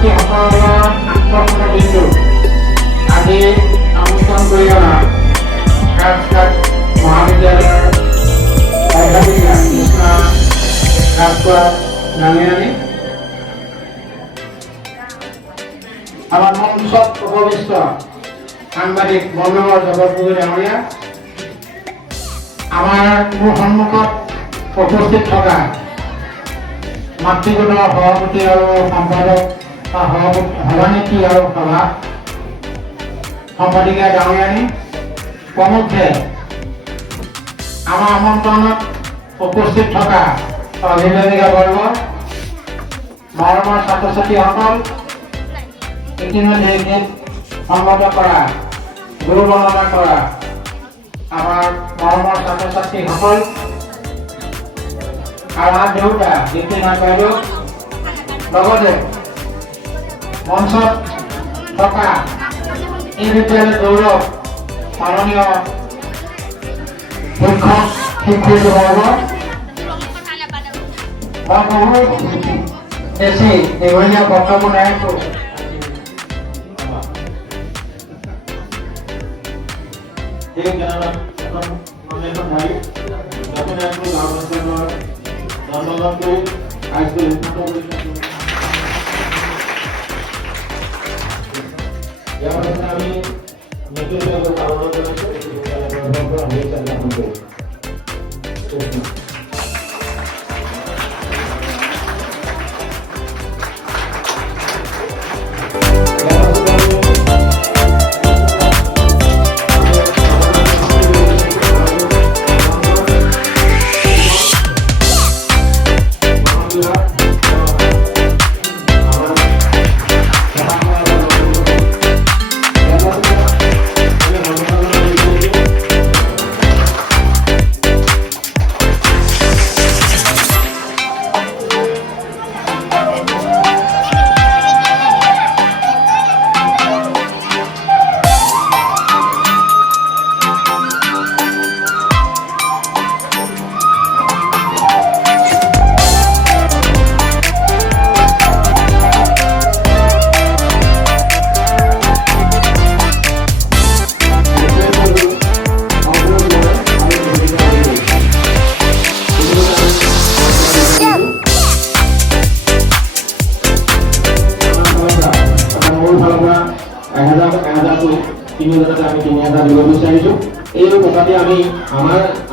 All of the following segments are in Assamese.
ছাত্ৰীসকলৰ আকৰ্ষণৰ বিন্দু আজি আমন্ত্ৰণ কৰি অনা ৰাজঘাট মহাবিদ্যালয়ৰ অধ্যাপিকা কৃষ্ণা ৰাজখোৱা নামিয়ানী আমাৰ মঞ্চত উপবিষ্ট সাংবাদিক বৰ্ণমৰ জগতপুৰী ডাঙৰীয়া আমাৰ মোৰ সন্মুখত উপস্থিত থকা মাতৃগোটৰ সভাপতি আৰু সম্পাদক সভানেত্ৰী আৰু সভা সম্পাদিকা ডাঙৰীয়ানী প্ৰমুখ্যে আমাৰ আমন্ত্ৰণত উপস্থিত থকা অভিভাৱিকাবৰ্গ মৰমৰ ছাত্ৰ ছাত্ৰীসকল ইতিমধ্যে গীত সংগত কৰা গুৰু বন্দনা কৰা আমাৰ মৰমৰ ছাত্ৰ ছাত্ৰীসকল আমাৰ দেউতা দীপ্তিনাথ বাইদেউ লগতে মঞ্চত থকা এই বিদ্যালয়ৰ গৌৰৱ মাননীয় শিক্ষক শিক্ষয়িত্ৰীবৰ্গ মই বহুত বেছি দীঘলীয়া বক্তব্য নাইতো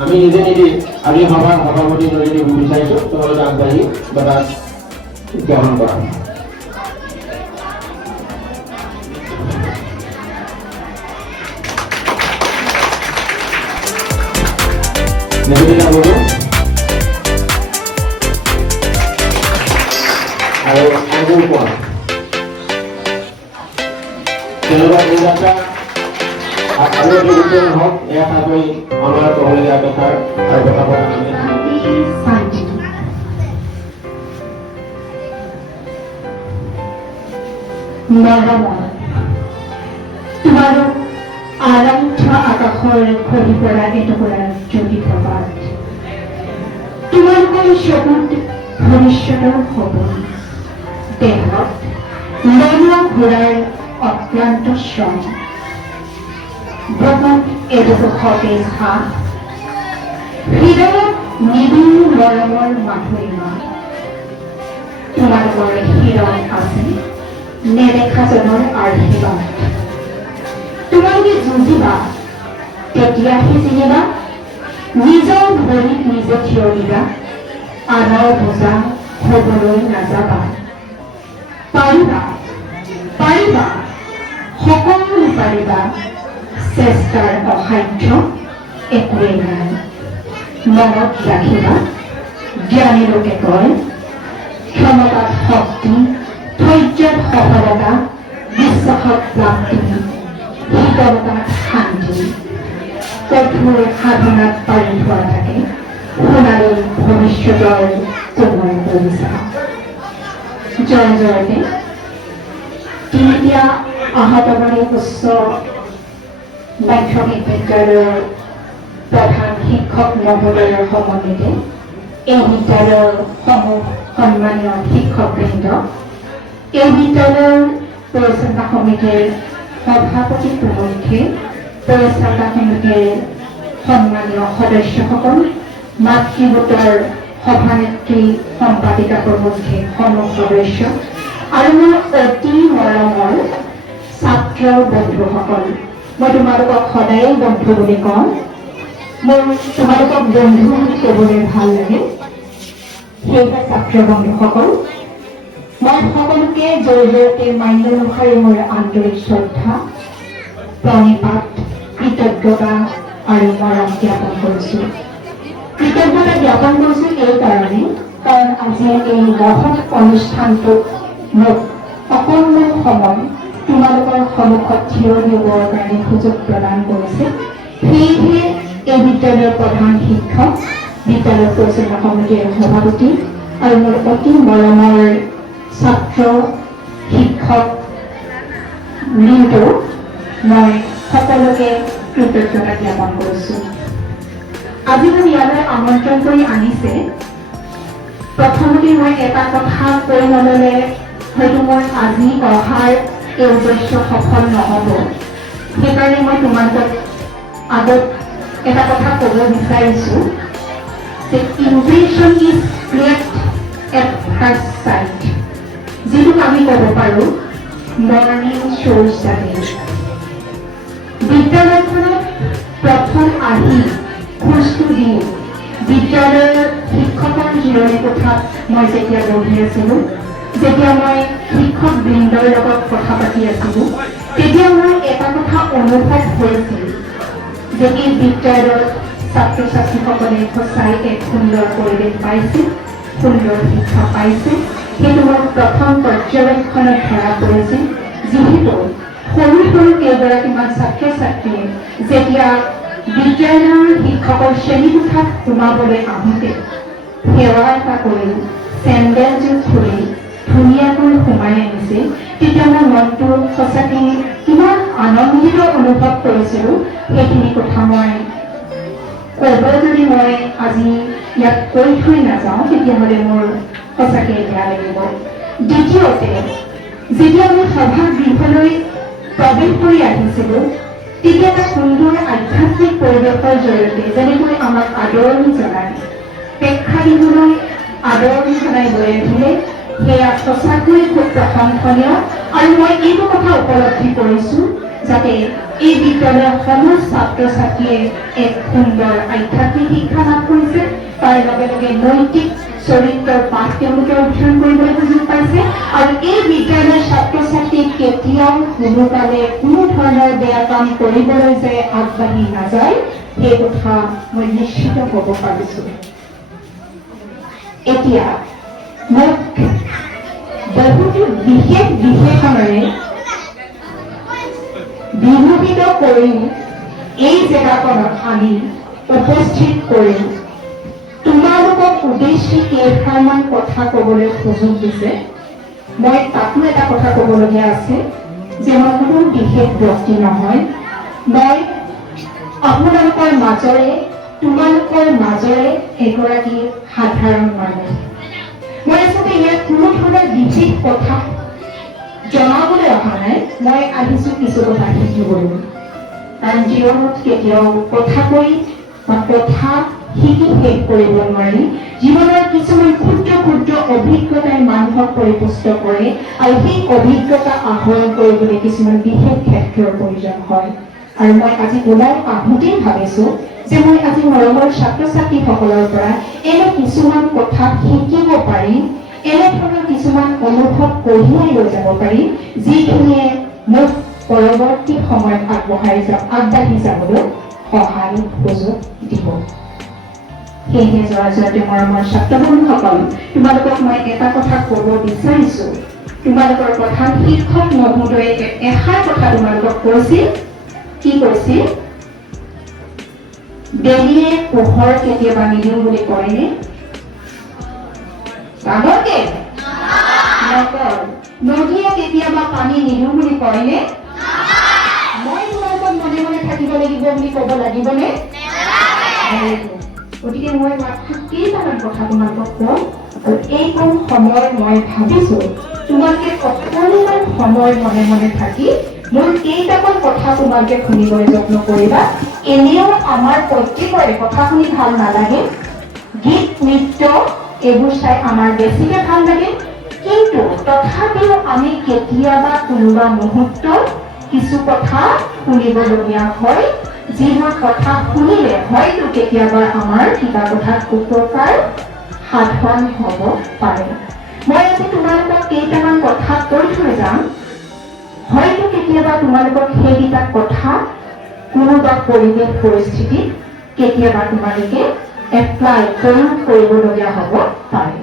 আমি নিজে নিজে আজি সভাৰ সভাপতি কৰি দিব বিচাৰিছোঁ তোমালোকে আগবাঢ়ি বঁটা গ্ৰহণ কৰা আৰু আঙুৰ কোৱা তেনেকুৱা নিৰ্যাতা আৰু বিদ্যুৎ হওক এয়া চাকৰি আমাৰ ক'বলগীয়া কথা আৰু কথা তোমাৰো আৰম্ভ আকাশৰ খৰি পৰা এটুকুৰা জ্যোতি প্ৰভাত তোমালোকৰ চকুত ভৱিষ্যতৰ সপোন দেহত মনোৱা ঘোঁৰাৰ অক্লান্ত শ্ৰম বুকুত এটুকু সতেজ হাঁহ হৃদয়ত নিবিড় মৰমৰ মাধুৰীমা তোমালোকৰ হৃদয় আছে নেদেখাজনৰ আশীৰ্বাদ তোমালোকে যুঁজিবা তেতিয়াহে চিনিবা নিজৰ ভৰিত নিজে থিয় দিবা আনৰ বোজা হ'বলৈ নাযাবা পাৰিবা পাৰিবা সকলো পাৰিবা চেষ্টাৰ অসাধ্য একোৱেই নাই মনত ৰাখিবা জ্ঞানী লোকে কয় ক্ষমতাত শক্তি ধৈৰ্যত সফলতা বিশ্বাসত প্ৰাপ্তি শীতলতাত শান্তি কঠোৰ সাধনাত পাৰি থোৱা থাকে সোণালী ভৱিষ্যতৰ কোমল পৰিচা জয় জয়তে তিনিটা আহতবাৰী উচ্চ মাধ্যমিক বিদ্যালয়ৰ প্ৰধান শিক্ষক মহোদয়ৰ সমন্বিতে এই বিদ্যালয়ৰ সমূহ সন্মানীয় শিক্ষকবৃন্দ এই বিদ্যালয়ৰ পৰিচালনা সমিতিৰ সভাপতি প্ৰমুখ্যে পৰিচালনা সমিতিৰ সন্মানীয় সদস্যসকল, মাতৃ গোটৰ সভানেত্ৰী সম্পাদিকা প্ৰমুখ্যে সমগ্ৰ সদস্য আৰু মোৰ অতি মৰমৰ ছাত্ৰ বন্ধুসকল, মই তোমালোকক সদায় বন্ধু বুলি কওঁ। মোৰ তোমালোকক বন্ধু বুলি ক'বলৈ ভাল লাগে। সেয়েহে ছাত্ৰ বন্ধুসকল, মই সকলোকে জড়িয়তে মান্য অনুসাৰে মোৰ আন্তৰিক শ্ৰদ্ধা, প্ৰণিপাত, কৃতজ্ঞতা আৰু মৰম জ্ঞাপন কৰিছোঁ। কৃতজ্ঞতা জ্ঞাপন কৰিছোঁ এই কাৰণে, কাৰণ আজি এই মহৎ অনুষ্ঠানটোত মোক অকণমান সময় তোমালোকৰ সন্মুখত থিয় দিবৰ কাৰণে সুযোগ প্ৰদান কৰিছে। সেয়েহে এই বিদ্যালয়ৰ প্ৰধান শিক্ষক, বিদ্যালয়ৰ পৰিচালনা সমিতিৰ সভাপতি আৰু মোৰ অতি মৰমৰ ছাত্ৰ শিক্ষক বৃন্দ, মই সকলোকে কৃতজ্ঞতা জ্ঞাপন কৰিছোঁ। আজি মোক ইয়ালৈ আমন্ত্ৰণ কৰি আনিছে। প্ৰথমতে মই এটা কথা কৈ নল'লে হয়তো মই আজি অহাৰ এই উদ্দেশ্য সফল নহ'ব। সেইকাৰণে মই তোমালোকক আগত এটা কথা ক'ব বিচাৰিছোঁ যে impression is create at first sight, যিটোক আমি ক'ব পাৰোঁ মৰ্ণিং শ্ব'জ জানে। বিদ্যালয়খনত প্ৰথম আহি খোজটো দি বিদ্যালয়ৰ শিক্ষকৰ জিৰণি কোঠাত মই যেতিয়া বহি আছিলোঁ, যেতিয়া মই শিক্ষক বৃন্দৰ লগত কথা পাতি আছিলোঁ, তেতিয়া মোৰ এটা কথা অনুভৱ হৈছিল যে এই বিদ্যালয়ৰ ছাত্ৰ ছাত্ৰীসকলে সঁচাই এক সুন্দৰ পৰিৱেশ পাইছে, সুন্দৰ শিক্ষা পাইছে। সেইটো মোৰ প্ৰথম পৰ্যবেক্ষণত ধৰা পৰিছিল। যিহেতু সৰু সৰু কেইগৰাকীমান ছাত্ৰ ছাত্ৰীয়ে যেতিয়া বিদ্যালয়ৰ শিক্ষকৰ শ্ৰেণীকোঠাত সোমাবলৈ আহোঁতে সেৱা এটা কৰি চেণ্ডেলযোৰ খুলি ধুনীয়াকৈ সোমাই আনিছে, তেতিয়া মোৰ মনটো সঁচাকৈ কিমান আনন্দিত অনুভৱ কৰিছিলোঁ। সেইখিনি কথা মই ক'ব যদি মই আজি ইয়াত কৈ থৈ নাযাওঁ, তেতিয়াহ'লে মোৰ সঁচাকৈ বেয়া লাগিব। দ্বিতীয়তে, যেতিয়া মই সভাগৃহলৈ প্ৰৱেশ কৰি আহিছিলোঁ, তেতিয়া এটা সুন্দৰ আধ্যাত্মিক পৰিৱেশৰ জৰিয়তে যেনেকৈ আমাক আদৰণি জনায়, প্ৰেক্ষাগৃহলৈ আদৰণি জনাই লৈ আহিলে, সেয়া সঁচাকৈ খুব প্ৰশংসনীয়। আৰু মই এইটো কথা উপলব্ধি কৰিছোঁ যাতে এই বিদ্যালয়ৰ সকলো ছাত্ৰ ছাত্ৰীয়ে এক সুন্দৰ আধ্যাত্মিক শিক্ষা লাভ কৰিছে, তাৰ লগে লগে নৈতিক চৰিত্ৰৰ পাঠ তেওঁলোকে অধ্যয়ন কৰিবলৈ সুযোগ পাইছে। আৰু এই বিদ্যালয়ৰ ছাত্ৰ ছাত্ৰীক কেতিয়াও কোনোকালে কোনো ধৰণৰ বেয়া কাম কৰিবলৈ যে আগবাঢ়ি নাযায়, সেই কথা মই নিশ্চিত ক'ব পাৰিছোঁ। এতিয়া মোক বহুতো বিশেষ বিশেষণেৰে বিভূষিত কৰি এই জেগাকণত আনি উপস্থিত কৰি তোমালোকক উদ্দেশ্যি কেইষাৰমান কথা ক'বলৈ সুযোগ দিছে। মই তাতো এটা কথা ক'বলগীয়া আছে যে মই কোনো বিশেষ ব্যক্তি নহয়, মই আপোনালোকৰ মাজৰে, তোমালোকৰ মাজৰে এগৰাকী সাধাৰণ মানুহ। মই আচলতে ইয়াত কোনো ধৰণৰ বিশেষ কথা জনাবলৈ অহা নাই, মই আহিছোঁ কিছু কথা শিকিবলৈ। কাৰণ জীৱনত কেতিয়াও কথা কৈ বা কথা শিকি শেষ কৰিব নোৱাৰি। জীৱনৰ কিছুমান ক্ষুদ্ৰ ক্ষুদ্ৰ অভিজ্ঞতাই মানুহক পৰিপুষ্ট কৰে, আৰু সেই অভিজ্ঞতা আহৰণ কৰিবলৈ কিছুমান বিশেষ ক্ষেত্ৰৰ প্ৰয়োজন হয়। আৰু মই আজি ওলাই আহোঁতেই ভাবিছোঁ যে মই আজি মৰমৰ ছাত্ৰ ছাত্ৰীসকলৰ পৰা এনে কিছুমান কথা শিকিব পাৰিম, এনে ধৰণৰ কিছুমান অনুভৱ কঢ়িয়াই লৈ যাব পাৰিম, যিখিনিয়ে মোক পৰৱৰ্তী সময়ত আগবাঢ়ি যাবলৈ সহায় সুযোগ দিব। সেয়েহে জয়জয়তে মৰমৰ ছাত্ৰ বন্ধুসকল, তোমালোকক মই এটা কথা ক'ব বিচাৰিছোঁ। তোমালোকৰ প্ৰধান শিক্ষক মহোদয়ে এষাৰ কথা তোমালোকক কৈছিল। কি কৈছিল? বেলিয়ে পোহৰ কেতিয়াবা নিদিওঁ বুলি কয়নে? ডাঙৰকে নকয়। নদীয়ে কেতিয়াবা পানী নিদিওঁ বুলি কয়নে? মই তোমালোকক মনে মনে থাকিব লাগিব বুলি ক'ব লাগিবনে? গতিকে মই মাত্ৰ কেইটামান কথা তোমালোকক কওঁ, আৰু এই কম সময়ত মই ভাবিছোঁ তোমালোকে সময় মনে মনে থাকি মোৰ কেইটামান কথা তোমালোকে শুনিবলৈ যত্ন কৰিবা এনেও আমাৰ প্ৰত্যেকৰে কথা শুনি ভাল নালাগে গীত নৃত্য এইবোৰ চাই আমাৰ বেছিকৈ ভাল লাগে কিন্তু তথাপিও আমি কেতিয়াবা কোনোবা মুহূৰ্তত কিছু কথা শুনিবলগীয়া হয় যিবোৰ কথা শুনিলে হয়তো কেতিয়াবা আমাৰ কিবা কথাত উপকাৰ সাধন হ'ব পাৰে মই আজি তোমালোকক কেইটামান কথা কৈ থৈ যাম হয়তো কেতিয়াবা তোমালোকক সেইকেইটা কথা কোনোবা পৰিৱেশ পৰিস্থিতিত কেতিয়াবা তোমালোকে এপ্লাই কৰিবলগীয়া হ'ব পাৰে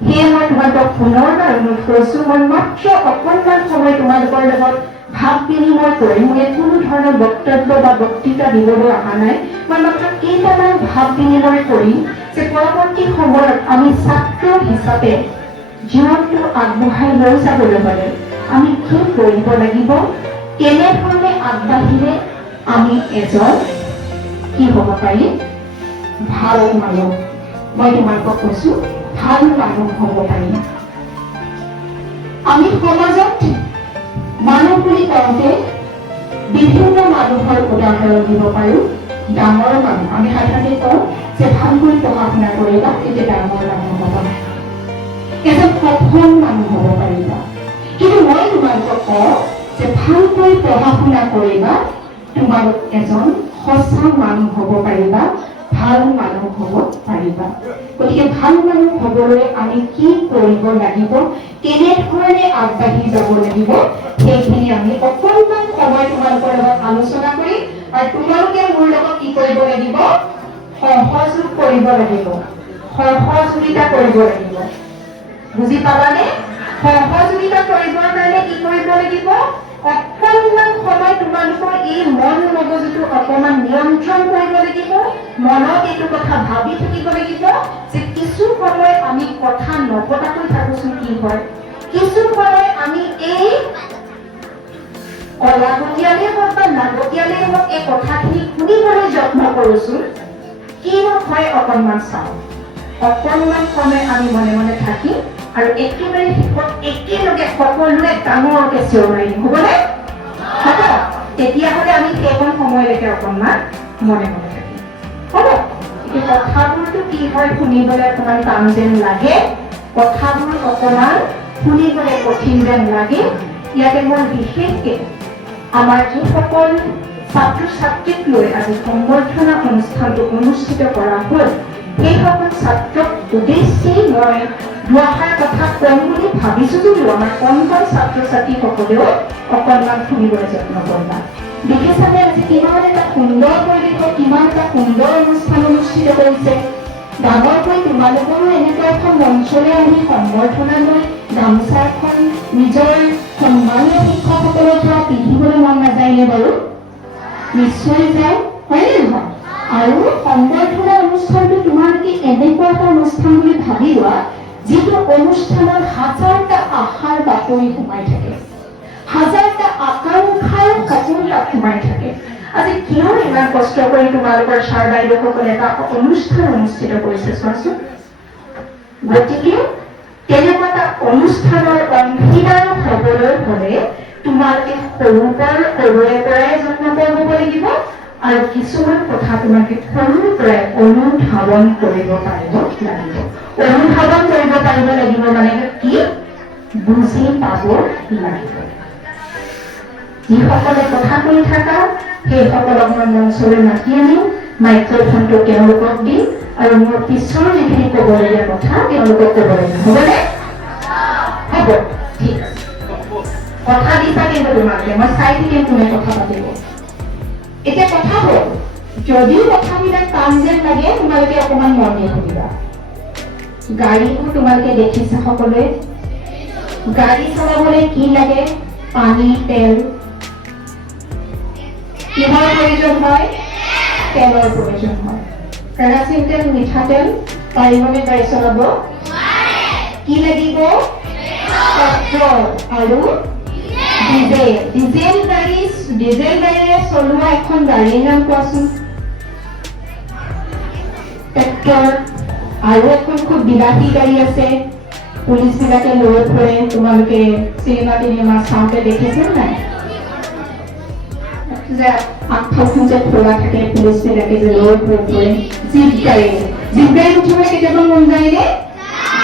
সেয়ে মই তোমালোকক পুনৰবাৰ অনুৰোধ কৰিছোঁ মই মাত্ৰ অকণমান সময় তোমালোকৰ লগত ভাৱ বিনিময় কৰি মই কোনো ধৰণৰ বক্তব্য বা বক্তৃতা দিবলৈ অহা নাই মই মাত্ৰ কেইটামান ভাৱ বিনিময় কৰিম যে পৰৱৰ্তী সময়ত আমি ছাত্ৰ হিচাপে জীৱনটো আগবঢ়াই লৈ যাবলৈ হ'লে আমি কি কৰিব লাগিব কেনেধৰণে আগবাঢ়িলে আমি এজন কি হ'ব পাৰিম ভাল মানুহ মই তোমালোকক কৈছোঁ ভাল মানুহ হ'ব পাৰিম আমি সমাজত মানুহ বুলি কওঁতে বিভিন্ন মানুহৰ উদাহৰণ দিব পাৰোঁ ডাঙৰ মানুহ আমি সাধাৰণতে কওঁ যে ভালকৈ পঢ়া শুনা কৰিবা তেতিয়া ডাঙৰ মানুহ হ'বা এজন সফল মানুহ হ'ব পাৰিবা কিন্তু মই তোমালোকক কওঁ যে ভালকৈ পঢ়া শুনা কৰিবা তোমালোক এজন সঁচা মানুহ হ'ব পাৰিবা ভাল মানুহ হ'ব পাৰিবা গতিকে ভাল মানুহ হ'বলৈ আমি কি কৰিব লাগিব কেনেধৰণে আগবাঢ়ি যাব লাগিব সেইখিনি আমি অকণমান সময় তোমালোকৰ লগত আলোচনা কৰিম আৰু তোমালোকে মোৰ লগত কি কৰিব লাগিব সহযোগ কৰিব লাগিব সহযোগিতা কৰিব লাগিব বুজি পাবানে সহযোগিতা কৰিবৰ কাৰণে কি কৰিব লাগিব অকণমান সময় তোমালোকৰ এই মন মগজুটো অকণমান নিয়ন্ত্ৰণ কৰিব লাগিব মনত এইটো কথা ভাবি থাকিব লাগিব যে কিছু সময় আমি কথা নপতাকৈ থাকোচোন কি হয় কিছু সময় আমি এই অলাগতিয়ালেই হওক বা লাগতিয়ালেই হওক এই কথাখিনি শুনিবলৈ যত্ন কৰোচোন কিনো হয় অকণমান চাওঁ অকণমান সময় আমি মনে মনে থাকিম আৰু একেবাৰে শেষত একেলগে সকলোৱে ডাঙৰকৈ চিঞৰাই দিম হ'বনে হ'ব তেতিয়াহ'লে আমি সেইকণ সময়লৈকে অকণমান মনে মনে থাকিম হ'ব এতিয়া কথাবোৰতো কি হয় শুনিবলৈ অকণমান টান যেন লাগে কথাবোৰ অকণমান শুনিবলৈ কঠিন যেন লাগে ইয়াতে মই বিশেষকৈ আমাৰ যিসকল ছাত্ৰ ছাত্ৰীক লৈ আজি সম্বৰ্ধনা অনুষ্ঠানটো অনুষ্ঠিত কৰা হ'ল সেইসকল ছাত্ৰক উদ্দেশ্যি মই দুআষাৰ কথা কম বুলি ভাবিছোঁ যদিও আমাৰ কণ কণ ছাত্ৰ ছাত্ৰীসকলেও অকণমান শুনিবলৈ যত্ন কৰিবা দেখিছানে আজি কিমান এটা সুন্দৰ পৰিৱেশত কিমান এটা সুন্দৰ অনুষ্ঠান অনুষ্ঠিত কৰিছে ডাঙৰকৈ তোমালোকৰো এনেকুৱা এখন মঞ্চলৈ আহি সম্বৰ্ধনা লৈ গামোচা এখন নিজৰ সন্মানীয় শিক্ষকসকলৰ পৰা পিন্ধিবলৈ মন নাযায়নে বাৰু নিশ্চয় যায় হয়নে নহয় আৰু সম্বৰ্ধনা অনুষ্ঠানটো তোমালোকে এনেকুৱা এটা অনুষ্ঠান বুলি ভাবি লোৱা যিটো অনুষ্ঠানত হাজাৰটা আশাৰ বাতৰি সোমাই থাকে হাজাৰটা আকাংক্ষাৰ সপোন তাত সোমাই থাকে আজি কিয় ইমান কষ্ট কৰি তোমালোকৰ ছাৰ বাইদেউসকলে এটা অনুষ্ঠান অনুষ্ঠিত কৰিছে চোৱাচোন গতিকে তেনেকুৱা এটা অনুষ্ঠানৰ অংশীদাৰ হ'বলৈ হ'লে তোমালোকে সৰুৰে পৰাই যত্ন কৰিব লাগিব আৰু কিছুমান কথা তোমালোকে সৰুৰ পৰাই অনুধাৱন কৰিব পাৰিব লাগিব অনুধাৱন কৰিব পাৰিব লাগিব মানে কি বুজি পাব লাগিব যিসকলে কথা কৈ থাকা সেইসকলক মই মঞ্চলৈ মাতি আনিম মাইক্ৰফোনটো তেওঁলোকক দিম আৰু মোৰ পিছৰ যিখিনি ক'বলগীয়া কথা তেওঁলোকক ক'ব লাগিব হ'বনে হ'ব ঠিক আছে কথা দিছা কিন্তু তোমালোকে মই চাই থাকিম কোনে কথা পাতিব এতিয়া কথা হ'ল যদিও কথাবিলাক টান যেন লাগে তোমালোকে অকণমান মন দি থাকিবা গাড়ীবোৰ তোমালোকে দেখিছা সকলোৱে গাড়ী চলাবলৈ কি লাগে পানী তেল কিহৰ প্ৰয়োজন হয় তেলৰ প্ৰয়োজন হয় কেৰাচিন তেল মিঠাতেল পাৰিবনে গাড়ী চলাব কি লাগিব পেট্ৰল আৰু ডিজেল গাড়ীৰে চলোৱা এখন গাড়ীৰ নাম কোৱাচোন পেট্ৰল আৰু এখন খুব বিলাসী গাড়ী আছে পুলিচবিলাকে লৈ ফুৰে, তোমালোকে চিনেমা চাওঁতে দেখিছে নাই? যে আগফালখন যে খোলা থাকে, পুলিচবিলাকে যে লৈ ফুৰে জীপ গাড়ী উঠিবলৈ কেতিয়াবা মন যায়নে?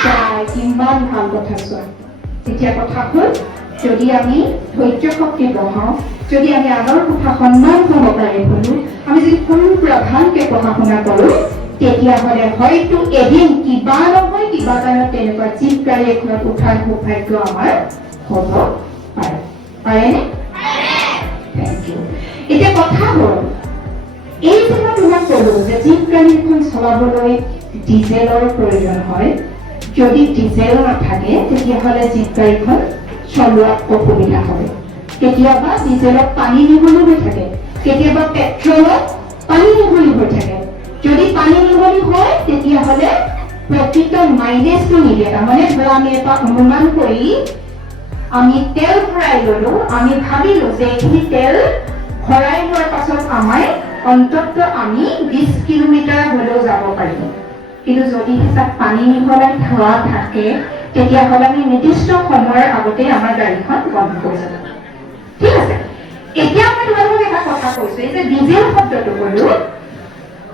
যায়। কিমান ভাল কথা চোৱা। এতিয়া কথা হ'ল, যদি আমি ধৈৰ্য শক্তি বঢ়াওঁ, যদি আমি আনৰ কথা সন্মান সহকাৰে শুনো, আমি যদি সৰুৰ পৰা ভালকে পঢ়া শুনা কৰোঁ, তেতিয়াহ'লে হয়তো এদিন কিবা নহয় কিবা কাৰণত তেনেকুৱা জীপ গাড়ী এখনত উঠাৰ সৌভাগ্য আমাৰ হ'ব পাৰে। পাৰেনে? Thank you. এতিয়া কথা হ'ল, এই যে মই তোমাক ক'লো যে জীপ গাড়ী এখন চলাবলৈ ডিজেলৰ প্ৰয়োজন হয়। যদি ডিজেল নাথাকে তেতিয়াহ'লে জীপ গাড়ীখন চলোৱাত অসুবিধা হয়। কেতিয়াবা ডিজেলত পানী মিহলি হৈ থাকে, কেতিয়াবা পেট্ৰলত পানী মিহলি হৈ থাকে। যদি পানী মিহলি হয় তেতিয়াহ'লে প্ৰকৃত মাইলেজটো নিদিয়ে। তাৰমানে ধৰা আমি এটা অনুমান কৰি আমি তেল ভৰাই ল'লো, আমি ভাবিলো যে এইখিনি তেল ভৰাই লোৱাৰ পাছত আমাৰ অন্ততঃ আমি 20 কিলোমিটাৰ হ'লেও যাব পাৰিম। কিন্তু যদি তাত পানী মিহলাই ধোৱা থাকে তেতিয়াহ'লে আমি নিৰ্দিষ্ট সময়ৰ আগতে আমাৰ গাড়ীখন বন্ধ হৈ যাব। ঠিক আছে? এতিয়া মই তোমালোকক এটা কথা কৈছো, এই যে ডিজেল শব্দটো ক'লো,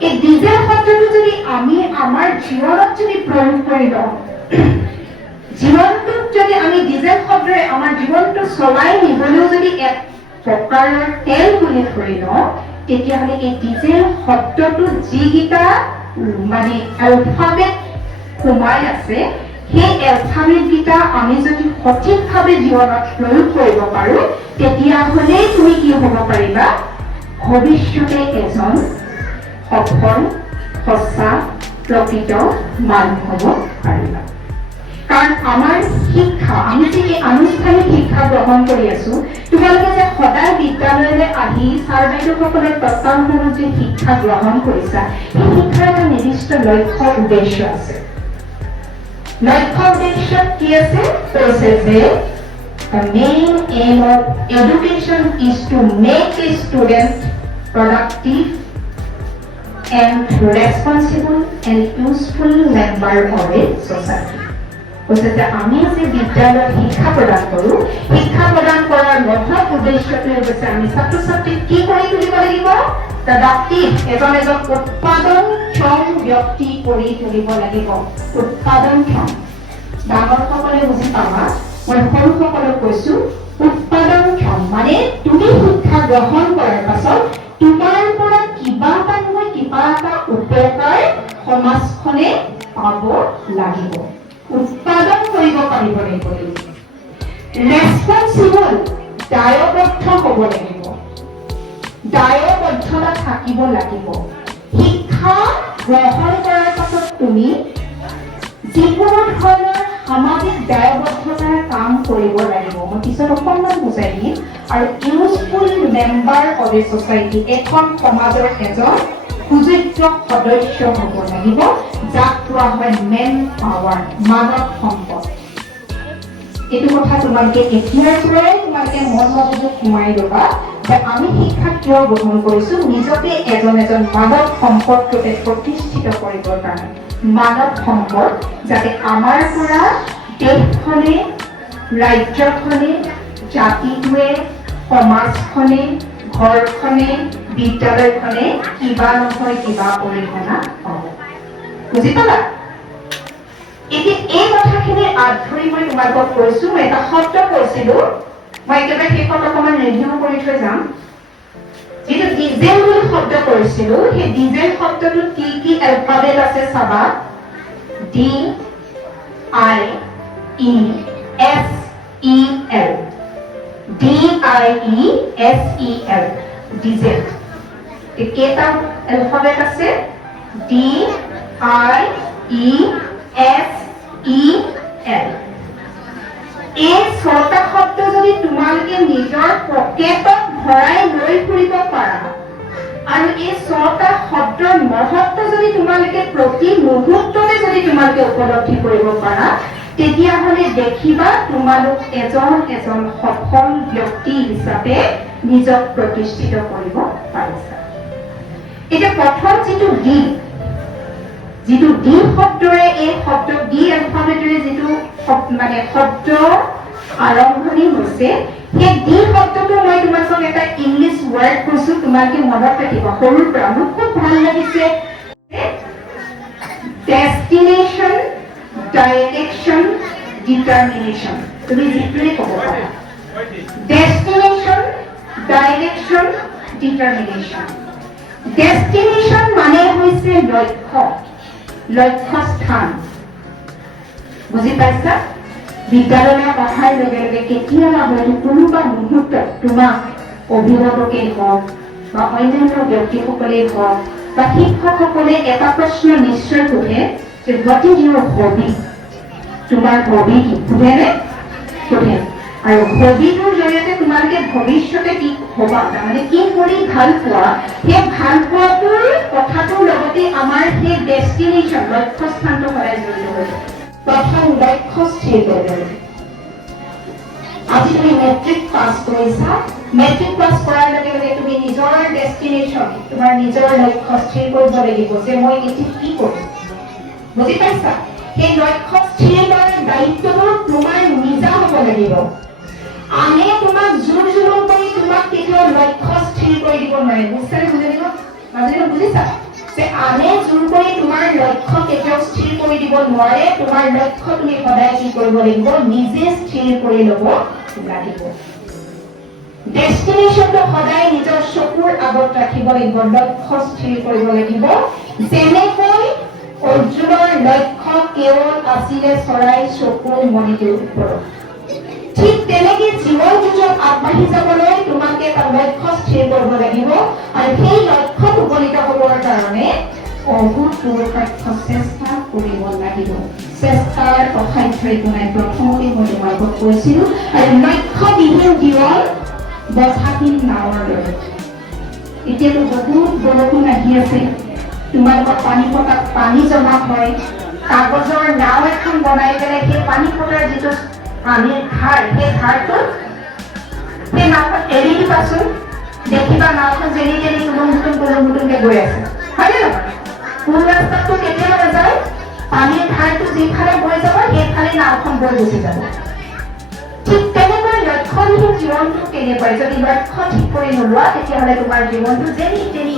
এই ডিজেল শব্দটো যদি আমি আমাৰ জীৱনত যদি প্ৰয়োগ কৰি লওঁ, জীৱনটোত যদি আমি ডিজেল শব্দৰে আমাৰ জীৱনটো চলাই নিবলৈও যদি এক প্ৰকাৰৰ তেল বুলি ধৰি লওঁ, তেতিয়াহ'লে এই ডিজেল শব্দটোত যিকেইটা মানে এলফাবেট সোমাই আছে, সেই এলফাবেট কেইটা আমি যদি সঠিকভাৱে জীৱনত প্ৰয়োগ কৰিব পাৰো, তেতিয়াহ'লে তুমি কি হ'ব পাৰিবা? ভৱিষ্যতে এজন সফল, সঁচা, প্ৰকৃত মানুহ হ'ব পাৰিবা। কাৰণ আমাৰ শিক্ষা, আমি যে এই আনুষ্ঠানিক শিক্ষা গ্ৰহণ কৰি আছো, তোমালোকে যে সদায় বিদ্যালয়লৈ আহি ছাৰ বাইদেউসকলৰ তত্ত্বাৱধানত যে শিক্ষা গ্ৰহণ কৰিছা, সেই শিক্ষাৰ এটা নিৰ্দিষ্ট লক্ষ্য উদ্দেশ্য আছে। লক্ষ্য উদ্দেশ্য কি আছে? কৈছে যে the main aim of education is to make a student productive and responsible and useful member of a society. কৈছে যে আমি যে বিদ্যালয়ত শিক্ষা প্ৰদান কৰো, শিক্ষা প্ৰদান কৰাৰ মহৎ উদ্দেশ্যটোৱে হৈছে আমি ছাত্ৰ ছাত্ৰীক কি কৰি তুলিব লাগিব? প্ৰডাক্টিভ, এজন উৎপাদনক্ষম ব্যক্তি কৰি তুলিব লাগিব। উৎপাদনক্ষম, ডাঙৰসকলে বুজি পাবা, মই সৰুসকলক কৈছো, উৎপাদনক্ষম মানে তুমি শিক্ষা গ্ৰহণ কৰাৰ পাছত তোমাৰ পৰা কিবা এটা নহয় কিবা এটা উপকাৰ সমাজখনে পাব লাগিব। উৎপাদন কৰিব পাৰিব লাগিব। ৰেছপন্সিবল, দায়বদ্ধ হ'ব লাগিব, দায়বদ্ধতা থাকিব লাগিব। শিক্ষা গ্ৰহণ কৰাৰ পাছত তুমি যিকোনো ধৰণৰ সামাজিক দায়বদ্ধতাৰ কাম কৰিব লাগিব। মই পিছত অকণমান বুজাই দিম। আৰু useful member of A society, এখন সমাজৰ এজন সুযোগ্য সদস্য হ'ব লাগিব, যাক কোৱা হয় মেন পাৱাৰ, মানৱ সম্পদ। এইটো কথা তোমালোকে এতিয়াৰ পৰাই তোমালোকে মন মগজুত সোমাই ল'বা যে আমি শিক্ষা কিয় গ্ৰহণ কৰিছো? নিজকে এজন মানৱ সম্পদৰূপে প্ৰতিষ্ঠিত কৰিবৰ কাৰণে। মানৱ সম্পদ যাতে আমাৰ পৰা দেশখনে, ৰাজ্যখনে, জাতিটোৱে, সমাজখনে, ঘৰখনে, বিদ্যালয়খনে কিবা নহয় কিবা অৰিহণা পাব। বুজি পালা? এতিয়া এই কথাখিনি ধৰি মই তোমালোকক কৈছো, মই এটা শব্দ কৈছিলো, মই একেবাৰে শেষত অকণমান ৰিভিউ কৰি থৈ যাম। যিটো ডিজেল বুলি শব্দ কৰিছিলো, সেই ডিজেল শব্দটোত কি কি এলফাবেট আছে চাবা। DIESEL, DIESEL, diesel. কেইটা এলফাবেট আছে? DIESEL। এই 6টা শব্দ যদি তোমালোকে নিজৰ পকেটত ভৰাই লৈ ফুৰিব পাৰা, আৰু এই 6টা শব্দৰ মহত্ব যদি তোমালোকে প্ৰতি মুহূৰ্ততে যদি তোমালোকে উপলব্ধি কৰিব পাৰা, তেতিয়াহ'লে দেখিবা তোমালোক এজন সফল ব্যক্তি হিচাপে নিজক প্ৰতিষ্ঠিত কৰিব পাৰিছা। এতিয়া প্ৰথম যিটো যিটো ডি শব্দৰে এই শব্দ ডি এলফাবেটেৰে যিটো মানে শব্দ আৰম্ভণি হৈছে সেই ডি শব্দটো মই তোমালোকক এটা ইংলিছ ৱৰ্ড কৈছো তোমালোকে মনত ৰাখিব সৰুৰ পৰা মোক খুব ভাল লাগিছে ডেষ্টিনেশ্যন ডাইৰেকশ্যন ডিটাৰমিনেশ্যন তুমি যিটোৱে ক'ব পাৰা ডেষ্টিনেশ্যন ডাইৰেকশ্যন ডিটাৰমিনেশ্যন ডেষ্টিনেশ্যন মানে হৈছে লক্ষ্য স্থান বুজি পাইছা বিদ্যালয়লৈ অহাৰ লগে লগে কেতিয়াবা হয়তো কোনোবা মুহূৰ্তত তোমাক অভিভাৱকেই হওক বা অন্যান্য ব্যক্তিসকলেই হওক বা শিক্ষকসকলে এটা প্ৰশ্ন নিশ্চয় সোধে যে হোৱাট ইজ ইউৰ হবি তোমাৰ হবি কি সোধেনে সোধে আৰু হবিটোৰ জৰিয়তে তোমালোকে ভৱিষ্যতে কি হবা তাৰমানে কি কৰি ভাল পোৱা সেই ভাল পোৱাটোৰ কথাটোৰ লগতে আমাৰ সেই ডেষ্টিনেশ্যন লক্ষ্যস্থানটো সদায় জড়িত হৈ থাকে প্ৰথম লক্ষ্য স্থিৰ কৰিব আজি তুমি মেট্ৰিক পাছ কৰিছা মেট্ৰিক পাছ কৰাৰ লগে লগে তুমি নিজৰ ডেষ্টিনেশ্যন তোমাৰ নিজৰ লক্ষ্য স্থিৰ কৰিব লাগিব যে মই এতিয়া কি কৰিম বুজি পাইছা সেই লক্ষ্য স্থিৰ কৰাৰ দায়িত্বটো তোমাৰ নিজা হ'ব লাগিব আনে তোমাক জোৰ জুলুম কৰি তোমাক কেতিয়াও লক্ষ্য স্থিৰ কৰি দিব নোৱাৰে বুজিছা যে আনে জোৰ কৰি তোমাৰ লক্ষ্য কেতিয়াও স্থিৰ কৰি দিব নোৱাৰে তোমাৰ লক্ষ্য তুমি সদায় কি কৰিব লাগিব নিজে স্থিৰ কৰি ল'ব লাগিব ডেষ্টিনেশ্যনটো সদায় নিজৰ চকুৰ আগত ৰাখিব লাগিব লক্ষ্য স্থিৰ কৰিব লাগিব যেনেকৈ অৰ্জুনৰ লক্ষ্য কেৱল আছিলে চৰাই চকুৰ মণিটোৰ ওপৰত ঠিক তেনেকে জীৱন যুঁজত আগবাঢ়ি যাবলৈ তোমাকে এটা লক্ষ্য স্থিৰ কৰিব লাগিব আৰু সেই লক্ষ্যত উপনীত হ'বৰ কাৰণে অহোপুৰুষাৰ্থ চেষ্টা কৰিব লাগিব চেষ্টাৰ অসাধ্য একো নাই প্ৰথমতে মই তোমালোকক কৈছিলো আৰু লক্ষ্যবিহীন জীৱন বচাহীন নাৱৰ দৰে এতিয়াতো বহুত বৰষুণ আহি আছে তোমালোকৰ পানী পতাত পানী জমা হয় কাগজৰ নাও এখন বনাই পেলাই সেই পানী পতাৰ যিটো পানীৰ ধাৰ সেই ধাৰটোত সেই নাওখন এৰি দিবাচোন দেখিবা নাওখন যেনি যেনি তুলুমুতুমকে গৈ আছে হয়নে নহয় কোন ৰাস্তাটো কেতিয়াবা নাযায় পানীৰ ধাৰটো যিফালে বৈ যাব সেইফালে নাওখন বৈ গুচি যাব ঠিক তেনেকৈ লক্ষ্যবিহীন জীৱনটো কেনেকৈ যদি লক্ষ্য ঠিক কৰি নোলোৱা তেতিয়াহ'লে তোমাৰ জীৱনটো যেনি তেনি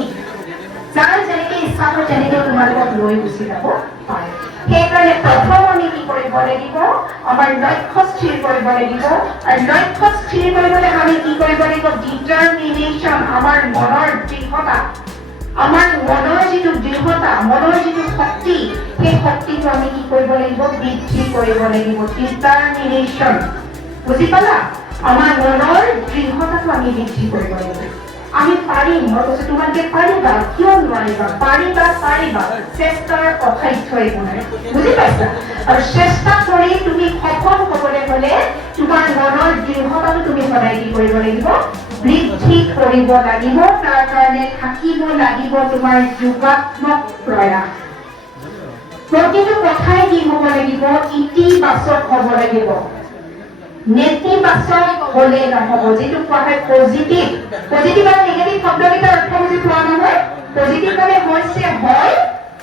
যাৰ যেনেকে ইচ্ছা হয় তেনেকে তোমালোকক লৈ গুচি যাব পাৰে সেইকাৰণে প্ৰথম আমি কি কৰিব লাগিব আমাৰ লক্ষ্য স্থিৰ কৰিব লাগিব আৰু লক্ষ্য স্থিৰ কৰিবলৈ আমি কি কৰিব লাগিব ডিটাৰমিনেশ্যন আমাৰ মনৰ দৃঢ়তা আমাৰ মনৰ যিটো দৃঢ়তা মনৰ যিটো শক্তি সেই শক্তিটো আমি কি কৰিব লাগিব বৃদ্ধি কৰিব লাগিব ডিটাৰমিনেশ্যন বুজি পালা আমাৰ মনৰ দৃঢ়তাটো আমি বৃদ্ধি কৰিব লাগিব আমি পাৰিম মই কৈছো তোমালোকে পাৰিবা কিয় নোৱাৰিবা পাৰিবা চেষ্টাৰ অসাধ্য একো নাই বুজি পাইছা আৰু চেষ্টা কৰি তুমি সফল হ'বলৈ হ'লে তোমাৰ মনৰ দৃঢ়তাটো তুমি সদায় কি কৰিব লাগিব বৃদ্ধি কৰিব লাগিব তাৰ কাৰণে থাকিব লাগিব তোমাৰ যোগাত্মক প্ৰয়াস প্ৰতিটো কথাই কি হ'ব লাগিব ইতিবাচক হ'ব লাগিব নেতিবাচক হ'লে নহ'ব যিটো কোৱা হয় পজিটিভ আৰু নিগেটিভ শব্দকেইটাৰ অৰ্থ বুজি পোৱা নহয় পজিটিভ মানে হৈছে হয়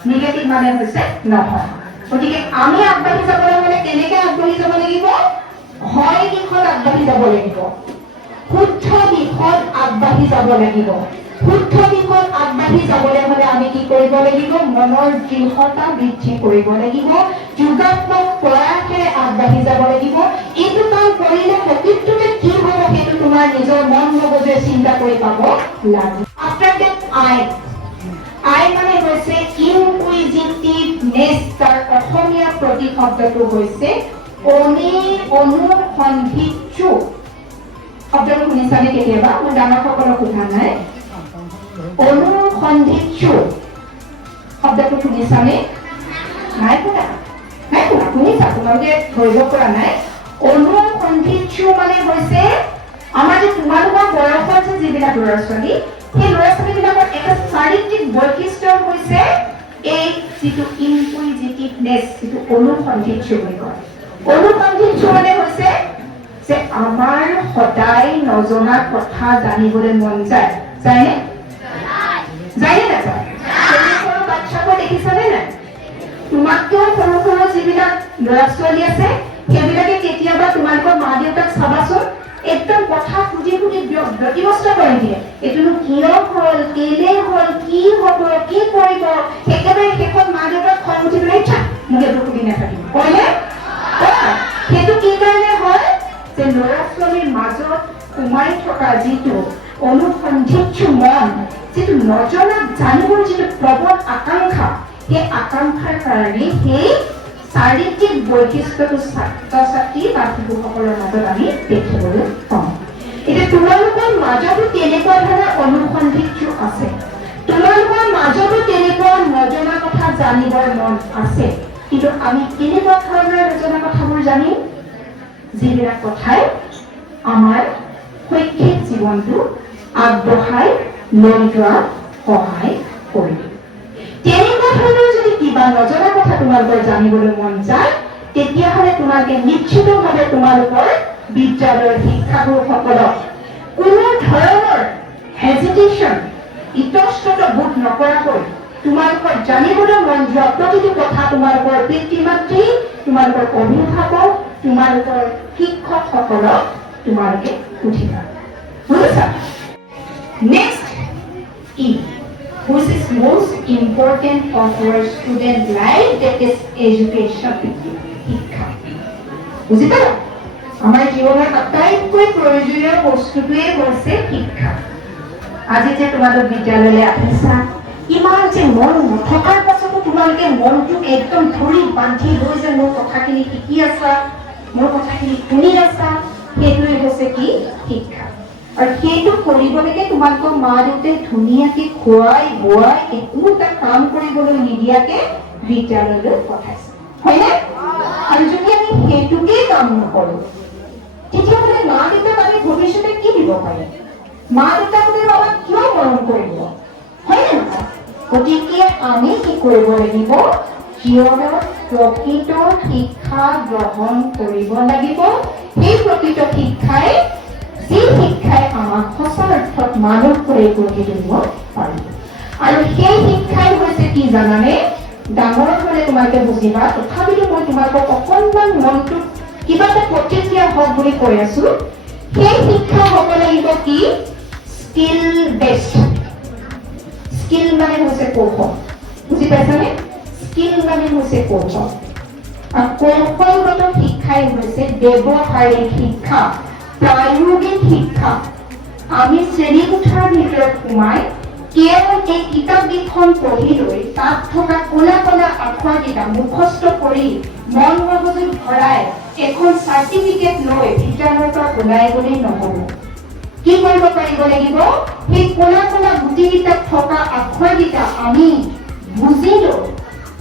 নিগেটিভ মানে হৈছে নহয় গতিকে আমি আগবাঢ়ি যাবলৈ হ'লে কেনেকৈ আগবাঢ়ি যাব লাগিব হয় দিশত আগবাঢ়ি যাব লাগিব শুদ্ধ দিশত আগবাঢ়ি যাব লাগিব শুদ্ধ দিশত আগবাঢ়ি যাবলৈ হ'লে আমি কি কৰিব লাগিব মনৰ দৃঢ়তা বৃদ্ধি কৰিব লাগিব যোগাত্মক প্ৰয়াসেৰে আগবাঢ়ি যাব লাগিব এইটো কাম কৰিলে প্ৰকৃততে কি হ'ব সেইটো তোমাৰ নিজৰ মন মগজুৱে চিন্তা কৰি পাব লাগিব আফটাৰ ডেট আই মানে হৈছে ইনকুইজিটিভনেছ তাৰ অসমীয়া প্ৰতিশব্দটো হৈছে অনুসন্ধিৎসু শব্দটো শুনিছানে কেতিয়াবা মই ডাঙৰসকলক সোধা নাই অনুসন্ধিৎসু শব্দটো শুনিছানে নাই শুনা শুনিছা তোমালোকে ধৰিব পৰা নাই অনুসন্ধিৎসু মানে হৈছে আমাৰ যে তোমালোকৰ বয়সৰ যে যিবিলাক ল'ৰা ছোৱালী সেই ল'ৰা ছোৱালীবিলাকৰ এটা চাৰিত্ৰিক বৈশিষ্ট্য হৈছে এই যিটো ইনকুইজিটিভনেছ যিটো অনুসন্ধিৎসু বুলি কয় অনুসন্ধিৎসু মানে হৈছে যে আমাৰ সদায় নজনা কথা জানিবলৈ মন যায় যায়নে নাযায় বাচ্চাবোৰ দেখিছানে নাই তোমাতকৈ সৰু সৰু যিবিলাক ল'ৰা ছোৱালী আছে সেইবিলাকে কেতিয়াবা তোমালোকৰ মা দেউতাক চাবাচোন একদম কথা খুজি খুজি ব্যতিব্যস্ত কৰি দিয়ে এইটোনো কিয় হ'ল কেলে হ'ল কি হ'ব কি কৰিব একেবাৰে শেষত মা দেউতাক খং উঠি পেলাই মোক এইটো সুধি নাথাকিব কয়নে সেইটো কি কাৰণে হয় যে ল'ৰা ছোৱালীৰ মাজত সোমাই থকা যিটো অনুসন্ধিৎসু মন যিটো নজনাক জানিবৰ যিটো প্ৰবল আকাংক্ষা সেই আকাংক্ষাৰ কাৰণে সেই চাৰিত্ৰিক বৈশিষ্ট্যটো ছাত্ৰ ছাত্ৰী বা শিশুসকলৰ মাজত আমি দেখিবলৈ পাওঁ এতিয়া তোমালোকৰ মাজতো তেনেকুৱা ধৰণৰ অনুসন্ধিৎসু আছে তোমালোকৰ মাজতো তেনেকুৱা নজনা কথা জানিবৰ মন আছে কিন্তু আমি কেনেকুৱা ধৰণৰ নজনা কথাবোৰ জানিম যিবিলাক কথাই আমাৰ শৈক্ষিক জীৱনটো আগবঢ়াই লৈ যোৱাত সহায় কৰিব তেনেকুৱা ধৰণৰ যদি কিবা নজনা কথা তোমালোকৰ জানিবলৈ মন যায় তেতিয়াহ'লে তোমালোকে নিশ্চিতভাৱে তোমালোকৰ বিদ্যালয়ৰ শিক্ষাগুৰুসকলক কোনো ধৰণৰ হেজিটেশ্যন ইতস্তত বোধ নকৰাকৈ তোমালোকৰ জানিবলৈ মন যোৱা প্ৰতিটো কথা তোমালোকৰ পিতৃ মাতৃ তোমালোকৰ অভিভাৱক তোমালোকৰ শিক্ষকসকলক তোমালোকে সুধিবা বুজিছা next which is most important of our student life, that is education. শিক্ষা বুজি পালা আমাৰ জীৱনৰ আটাইতকৈ প্ৰয়োজনীয় বস্তুটোৱে হৈছে শিক্ষা আজি যে তোমালোক বিদ্যালয়লৈ আহিছা ইমান যে মন নথকাৰ পাছতো তোমালোকে মনটোক একদম ধৰি বান্ধি লৈ যে মোৰ কথাখিনি শিকি আছা মোৰ কথাখিনি শুনি আছা সেইটোৱে হৈছে কি শিক্ষা আৰু সেইটো কৰিবলৈকে তোমালোকক মা দেউতাই ধুনীয়াকে খুৱাই বোৱাই একো এটা কাম কৰিবলৈ নিদিয়াকে বিদ্যালয়লৈ পঠাইছে হয়নে আৰু যদি আমি সেইটোকেই কাম নকৰো তেতিয়াহ'লে মা দেউতাক আমি ভৱিষ্যতে কি দিব পাৰিম মা দেউতাকহঁতে আমাক কিয় মৰম কৰিব হয়নে নহয় গতিকে আমি কি কৰিব লাগিব জীৱনত প্ৰকৃত শিক্ষা গ্ৰহণ কৰিব লাগিব সেই প্ৰকৃত শিক্ষাই যি শিক্ষাই আমাক সঁচা অৰ্থত মানুহ কৰি গঢ়ি তুলিব পাৰিব আৰু সেই শিক্ষাই হৈছে কি জানানে ডাঙৰ হ'লে তোমালোকে বুজিবা তথাপিতো মই তোমালোকক অকণমান মনটোত কিবা এটা প্ৰতিক্ৰিয়া হওক বুলি কৈ আছো সেই শিক্ষা হ'ব লাগিব কি স্কিল বেছড স্কিল মানে হৈছে কৌশল বুজি পাইছানে স্কিল মানে হৈছে কৌশল আৰু কৌশলগত শিক্ষাই হৈছে ব্যৱহাৰিক শিক্ষা প্ৰায়োগিক শিক্ষা আমি শ্ৰেণীকোঠাৰ ভিতৰত সোমাই কেৱল এই কিতাপকেইখন পঢ়ি লৈ তাত থকা কলা কলা আখৰকেইটা মুখস্থ কৰি মন মগজুত ভৰাই এখন চাৰ্টিফিকেট লৈ বিদ্যালয়ৰ পৰা ওলাই গ'লেই নহ'ব কি কৰিব পাৰিব লাগিব সেই কলা কলা গুটিকেইটাত থকা আখৰকেইটা আমি বুজি লৈ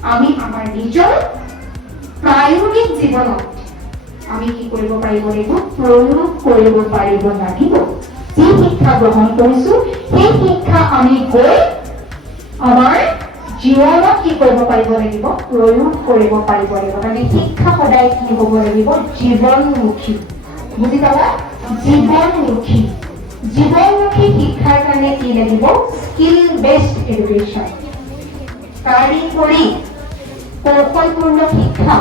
আমি আমাৰ নিজৰ প্ৰায়োগিক জীৱনত আমি কি কৰিব পাৰিব লাগিব প্ৰয়োগ কৰিব পাৰিব লাগিব যি শিক্ষা গ্ৰহণ কৰিছো সেই শিক্ষা আমি গৈ আমাৰ জীৱনত কি কৰিব পাৰিব লাগিব প্ৰয়োগ কৰিব পাৰিব লাগিব মানে শিক্ষা সদায় কি হ'ব লাগিব জীৱনমুখী বুজি পালা জীৱনমুখী শিক্ষাৰ কাৰণে কি লাগিব স্কিল বেছড এডুকেশ্যন কাৰিকৰী কৌশলপূৰ্ণ শিক্ষা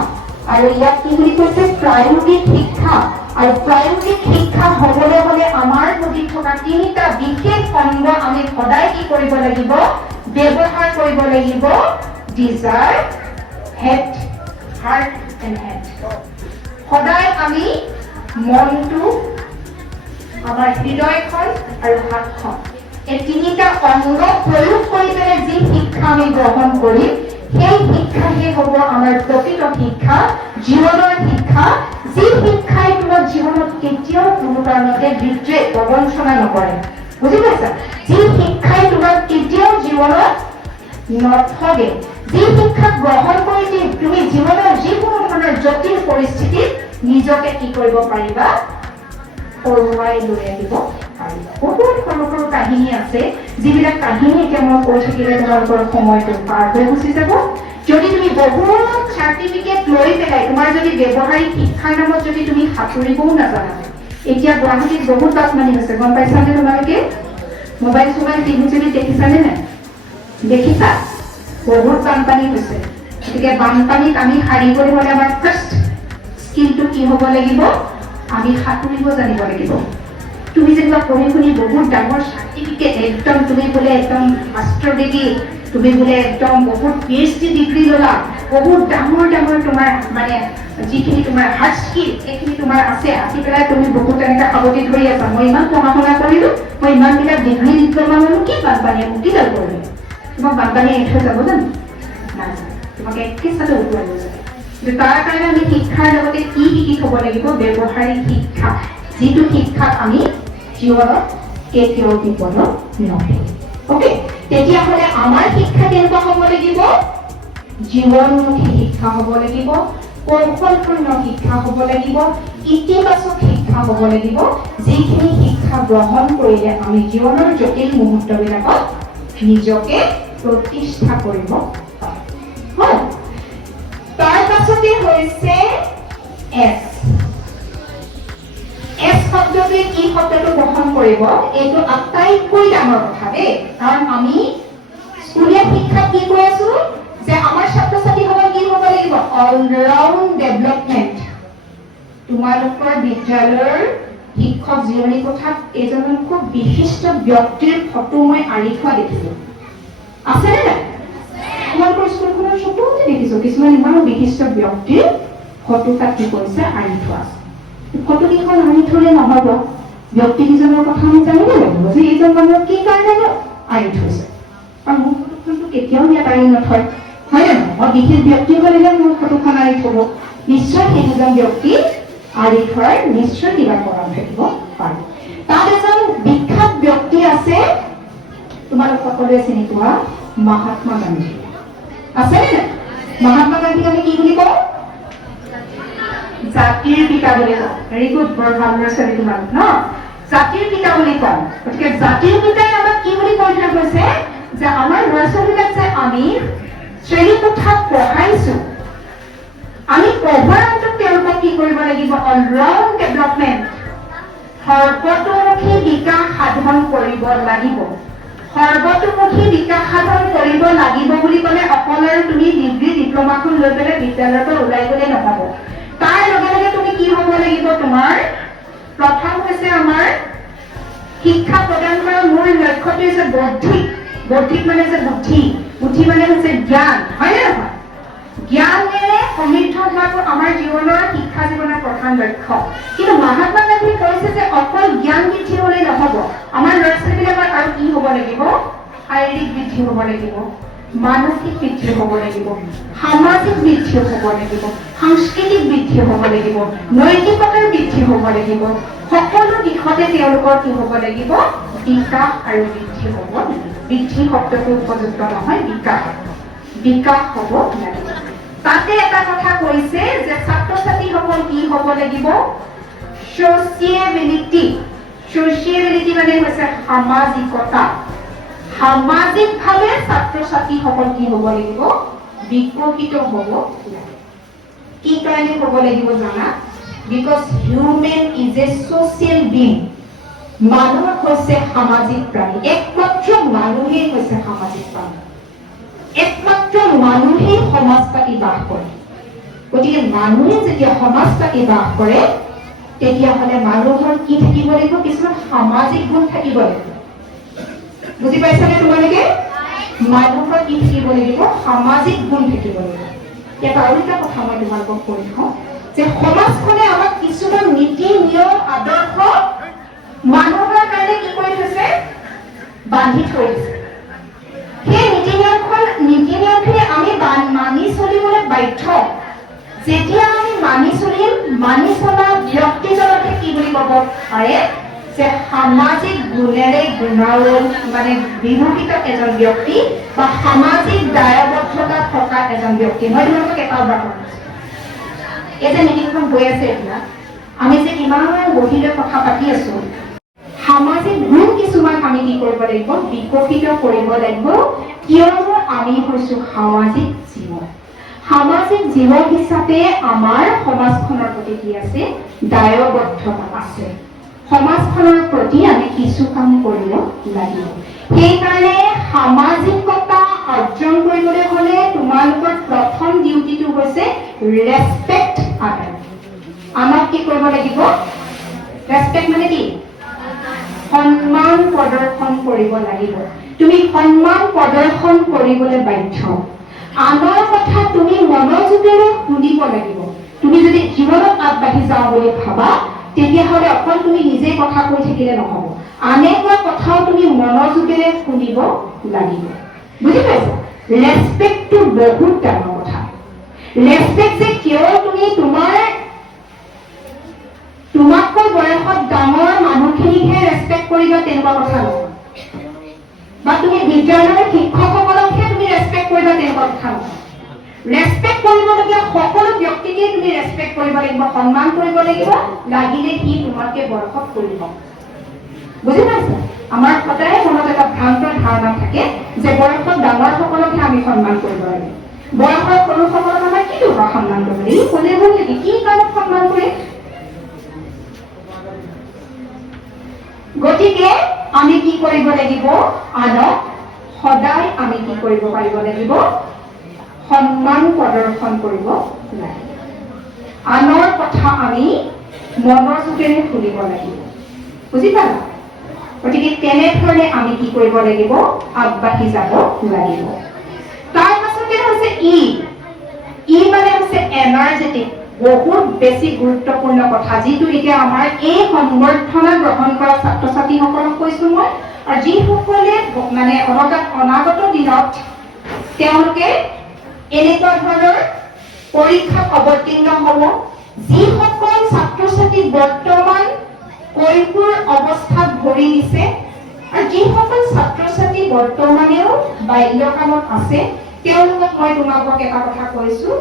আৰু ইয়াক কি বুলি কৈছে প্ৰায়োগিক শিক্ষা আৰু প্ৰায়োগিক শিক্ষা হ'বলৈ হ'লে আমাৰ প্ৰতি থকা তিনিটা বিশেষ অংগ আমি সদায় কি কৰিব লাগিব ব্যৱহাৰ কৰিব লাগিব desire head heart and head সদায় আমি মনটো আমাৰ হৃদয়খন আৰু হাতখন এই তিনিটা অংগ প্ৰয়োগ কৰি পেলাই যি শিক্ষা আমি গ্ৰহণ কৰিম সেই শিক্ষাহে হ'ব আমাৰ প্ৰকৃত শিক্ষা জীৱনৰ শিক্ষা যি শিক্ষাই তোমাক জীৱনত কেতিয়াও কোনো কাৰণতে বিদ্ৰোহ প্ৰবঞ্চনা নকৰে বুজি পাইছা যি শিক্ষাই তোমাক কেতিয়াও জীৱনত নঠগে যি শিক্ষা গ্ৰহণ কৰি তুমি জীৱনৰ যিকোনো ধৰণৰ জটিল পৰিস্থিতিত নিজকে কি কৰিব পাৰিবা পৰুৱাই লৈ আহিব পাৰিবা বহুত সৰু সৰু কাহিনী আছে যিবিলাক কাহিনী এতিয়া মই কৈ থাকিলে তোমালোকৰ সময়টো পাৰ হৈ গুচি যাব যদি তুমি বহুত চাৰ্টিফিকেট লৈ পেলাই তোমাৰ যদি ব্যৱহাৰিক শিক্ষাৰ নামত যদি তুমি সাঁতুৰিবও নাজানা এতিয়া গুৱাহাটীত বহুত বাছমানি হৈছে গম পাইছানে তোমালোকে মোবাইল টিভি দেখিছানে নাই দেখিছা বহুত বানপানী হৈছে গতিকে বানপানীত আমি সাৰিবলৈ হ'লে আমাৰ ফাৰ্ষ্ট স্কিলটো কি হ'ব লাগিব? আমি সাঁতুৰিব জানিব লাগিব। তুমি যেনিবা পঢ়ি শুনি বহুত ডাঙৰ চাৰ্টিফিকেট একদম তুমি বোলে একদম মাষ্টাৰ ডিগ্ৰী, তুমি বোলে একদম বহুত PhD ডিগ্ৰী ল'লা, বহুত ডাঙৰ ডাঙৰ তোমাৰ মানে যিখিনি তোমাৰ হাৰ্ড স্কিল সেইখিনি তোমাৰ আছে, আহি পেলাই তুমি বহুত এনেকৈ সাৱটি ধৰি আছা, মই ইমান পঢ়া শুনা কৰিলোঁ, মই ইমানবিলাক ডিগ্ৰী ডিপ্ল'মা ল'লোঁ, কি বানপানীয়ে মোক কি ডাল কৰিলে? তোমাক বানপানীয়ে এৰি থৈ যাব জানো? নাই, তোমাক একেচাতে উটুৱাই লৈ যাব। কিন্তু তাৰ কাৰণে আমি শিক্ষাৰ লগতে কি শিকি থ'ব লাগিব? ব্যৱহাৰিক শিক্ষা, যিটো শিক্ষাক আমি জীৱনত কেতিয়াও বিপদত নপৰে। অ'কে, তেতিয়াহ'লে আমাৰ শিক্ষা কেনেকুৱা হ'ব লাগিব? জীৱনমুখী শিক্ষা হ'ব লাগিব, কৌশলপূৰ্ণ শিক্ষা হ'ব লাগিব, ইতিবাচক শিক্ষা হ'ব লাগিব, যিখিনি শিক্ষা গ্ৰহণ কৰিলে আমি জীৱনৰ জটিল মুহূৰ্তবিলাকত নিজকে প্ৰতিষ্ঠা কৰিব পাৰোঁ। তাৰ পাছতে হৈছে এছ শব্দটোৱে কি শব্দটো গ্ৰহণ কৰিব? এইটো আটাইতকৈ ডাঙৰ কথা দেই, কাৰণ আমি স্কুলীয়া শিক্ষাত কি কৈ আছো যে আমাৰ ছাত্ৰ ছাত্ৰীসকল কি হ'ব লাগিব? All-round development. তোমালোকৰ বিদ্যালয়ৰ শিক্ষক জিৰণি কোঠাত এজন খুব বিশিষ্ট ব্যক্তিৰ ফটো মই আঁৰি থোৱা দেখিলো, আছেনে নাই? তোমালোকৰ স্কুলখনৰ চকুতে দেখিছো কিছুমান ইমান বিশিষ্ট ব্যক্তিৰ ফটো তাত কি কৰিছে আঁৰি থোৱা আছে। ফটোকেইখন আঁৰি থলে নহ'ব, ব্যক্তিকেইজনৰ কথা আমি জানিব লাগিব যে এইজন মানুহক কি কাৰণে আঁৰি থৈছে। আৰু মোৰ ফটোখনটো কেতিয়াও ইয়াত আঁৰি নথয়, হয় নে নহয়? মই বিশেষ ব্যক্তি হ'লেহে মোৰ ফটোখন আঁৰি থ'ব, নিশ্চয় সেই দুজন ব্যক্তি আঁৰি থোৱাৰ নিশ্চয় কিবা কাৰণ থাকিব পাৰে। তাত এজন বিখ্যাত ব্যক্তি আছে, তোমালোক সকলোৱে চিনি পোৱা মহাত্মা গান্ধী, আছেনে নাই? মহাত্মা গান্ধীক আমি কি বুলি কওঁ? জাতিৰ পিতা বুলি কওঁ। ভেৰি গুড, বৰ ভাল ল'ৰা ছোৱালী তোমালোক ন? জাতিৰ পিতা বুলি কওঁ। গতিকে জাতিৰ পিতাই আমাক কি বুলি কৈ থৈ গৈছে যে আমাৰ ল'ৰা ছোৱালীবিলাক যে আমি শ্ৰেণীকোঠাত পঢ়াইছো, আমি পঢ়োৱাৰ অন্তত তেওঁলোকক কি কৰিব লাগিব? অলৰাউণ্ড ডেভেলপমেণ্ট, সৰ্বতোমুখী বিকাশ সাধন কৰিব লাগিব। সৰ্বতোমুখী বিকাশ সাধন কৰিব লাগিব বুলি ক'লে অকল আৰু তুমি ডিগ্ৰী ডিপ্ল'মাখন লৈ পেলাই বিদ্যালয়ৰ পৰা ওলাই গ'লে নহ'ব। তাৰ লগে লগে তুমি কি হ'ব লাগিব? তোমাৰ প্ৰথম হৈছে আমাৰ শিক্ষা প্ৰদান কৰাৰ মূল লক্ষ্যটো হৈছে বৌদ্ধিক। বৌদ্ধিক মানে যে বুদ্ধি, বুদ্ধি মানে হৈছে জ্ঞান, হয় নে নহয়? জ্ঞানেৰে সমৃদ্ধ হোৱাটো আমাৰ জীৱনৰ শিক্ষা জীৱনৰ প্ৰধান লক্ষ্য। কিন্তু মহাত্মা গান্ধীয়ে কৈছে যে অকল জ্ঞান বৃদ্ধি হ'লেই নহ'ব, আমাৰ ল'ৰা ছোৱালীবিলাকৰ আৰু কি হ'ব লাগিব? শাৰীৰিক বৃদ্ধি হ'ব লাগিব, মানসিক বৃদ্ধি হ'ব লাগিব, সামাজিক বৃদ্ধি হ'ব লাগিব, সাংস্কৃতিক বৃদ্ধি হ'ব লাগিব, নৈতিকতাৰ বৃদ্ধি হ'ব লাগিব। সকলো দিশতে তেওঁলোকৰ কি হ'ব লাগিব? বিকাশ আৰু বৃদ্ধি হ'ব লাগিব। বৃদ্ধি শব্দটো উপযুক্ত নহয়, বিকাশ হ'ব লাগিব। তাতে এটা কথা কৈছে যে ছাত্ৰ ছাত্ৰীসকল কি হ'ব লাগিব? ছ'চিয়েবিলিটি। ছ'চিয়েবিলিটি মানে হৈছে সামাজিকতা। সামাজিকভাৱে ছাত্ৰ ছাত্ৰীসকল কি হ'ব লাগিব? বিকশিত হ'ব লাগিব। কি কাৰণে হ'ব লাগিব জানা? Because human is a social being. মানুহ হৈছে সামাজিক প্ৰাণী, একমাত্ৰ মানুহেই হৈছে সামাজিক প্ৰাণী, একমাত্ৰ মানুহেই সমাজ পাতি বাস কৰে। গতিকে মানুহে যেতিয়া সমাজ পাতি বাস কৰে তেতিয়াহ'লে মানুহৰ কি থাকিব লাগিব? কিছুমান সামাজিক গুণ থাকিব লাগিব। বুজি পাইছানে তোমালোকে? মানুহৰ কি থাকিব লাগিব? সামাজিক গুণ থাকিব লাগিব। ইয়াত আৰু এটা কথা মই তোমালোকক কৈ থওঁ যে সমাজখনে আমাক কিছুমান নীতি নিয়ম আদৰ্শ মানুহৰ কাৰণে কি কৰি থৈছে? বান্ধি থৈ দিছে। সেই নীতি নিয়মখিনি আমি মানি চলিবলৈ বাধ্য। যেতিয়া আমি মানি চলিম, মানি চলা ব্যক্তিজনকে কি বুলি ক'ব পাৰে? যে সামাজিক গুণেৰে মানে বিভূষিত এজন ব্যক্তি বা সামাজিক দায়বদ্ধতা থকা এজন ব্যক্তি। মই তোমালোকক এটা উদাহৰণ দিছোঁ। এই যে মিটিংখন গৈ আছে এতিয়া, আমি যে কিমান বহিলৈ কথা পাতি আছো, সামাজিক গুণ কিছুমান আমি কি কৰিব লাগিব? বিকশিত কৰিব লাগিব। কিয়নো আমি হৈছো সামাজিক জীৱ। সামাজিক জীৱ হিচাপে আমাৰ সমাজখনৰ প্ৰতি কি আছে? দায়বদ্ধতা আছে। সমাজখনৰ প্ৰতি আমি কিছু কাম কৰিব লাগিব। সেইকাৰণে সামাজিকতা অৰ্জন কৰিবলৈ হ'লে তোমালোকৰ প্ৰথম ডিউটিটো হৈছে ৰেছপেক্ট আদাৰ। আমাক কি কৰিব লাগিব? ৰেছপেক্ট মানে কি? সন্মান প্ৰদৰ্শন কৰিব লাগিব। তুমি সন্মান প্ৰদৰ্শন কৰিবলৈ বাধ্য। আনৰ কথা তুমি মনোযোগেৰে শুনিব লাগিব। তুমি যদি জীৱনত আগবাঢ়ি যাওঁ বুলি ভাবা, তেতিয়াহ'লে অকল তুমি নিজে কথা কৈ থাকিলে নহ'ব। আনে কোৱা কথাও তুমি মনোযোগেৰে শুনিব লাগিব। বুজি পাইছা? ৰেছপেক্টটো বহুত ডাঙৰ কথা। ৰেছপেক্ট যে কিয় তুমি তোমাতকৈ বয়সত ডাঙৰ মানুহখিনিকহে ৰেছপেক্ট কৰিবা তেনেকুৱা কথা নহয়। বা তুমি বিদ্যালয়ৰ শিক্ষকসকলকহে তুমি ৰেছপেক্ট কৰিবা তেনেকুৱা কথা নহয়। ৰেছপেক্ট কৰিবলগীয়া সকলো ব্যক্তিকে তুমি ৰেছপেক্ট কৰিব লাগিব, সন্মান কৰিব লাগিব, লাগিলে সি তোমাতকৈ বয়সত কৰিব। বুজি পাইছা? আমাৰ সদায় মনত এটা ভ্ৰান্ত ধাৰণা থাকে যে বয়সত ডাঙৰসকলকহে আমি সন্মান কৰিব লাগে, বয়সৰ সৰুসকলক আমাৰ কি দৰকাৰ সন্মান কৰিব লাগে? ই ক'লে হ'ল নেকি? কি কাৰণত সন্মান কৰে? গতিকে আমি কি কৰিব লাগিব? আনক সদায় আমি কি কৰিব পাৰিব লাগিব? সন্মান প্ৰদৰ্শন কৰিব লাগিব। আনৰ কথা আমি মনোযোগেৰে শুনিব লাগিব। বুজি পালা? গতিকে তেনেধৰণে আমি কি কৰিব লাগিব? আগবাঢ়ি যাব লাগিব। তাৰ পাছতে হৈছে ই মানে হৈছে এনাৰ্জেটিক। বহুত বেছি গুৰুত্বপূৰ্ণ কথা, যিটো এতিয়া আমাৰ এই সংবৰ্ধনা গ্ৰহণ কৰা ছাত্ৰ ছাত্ৰীসকলক কৈছো মই, আৰু যিসকলে মানে অনাগত দিনত তেওঁলোকে এনেকুৱা ধৰণৰ পৰীক্ষাত অৱতীৰ্ণ হ'ব, যিসকল ছাত্ৰ ছাত্ৰী বৰ্তমান কৈশোৰ অৱস্থাত ভৰি দিছে, আৰু যিসকল ছাত্ৰ ছাত্ৰী বৰ্তমানেও বাল্যকালত আছে, তেওঁলোকক মই তোমালোকক এটা কথা কৈছো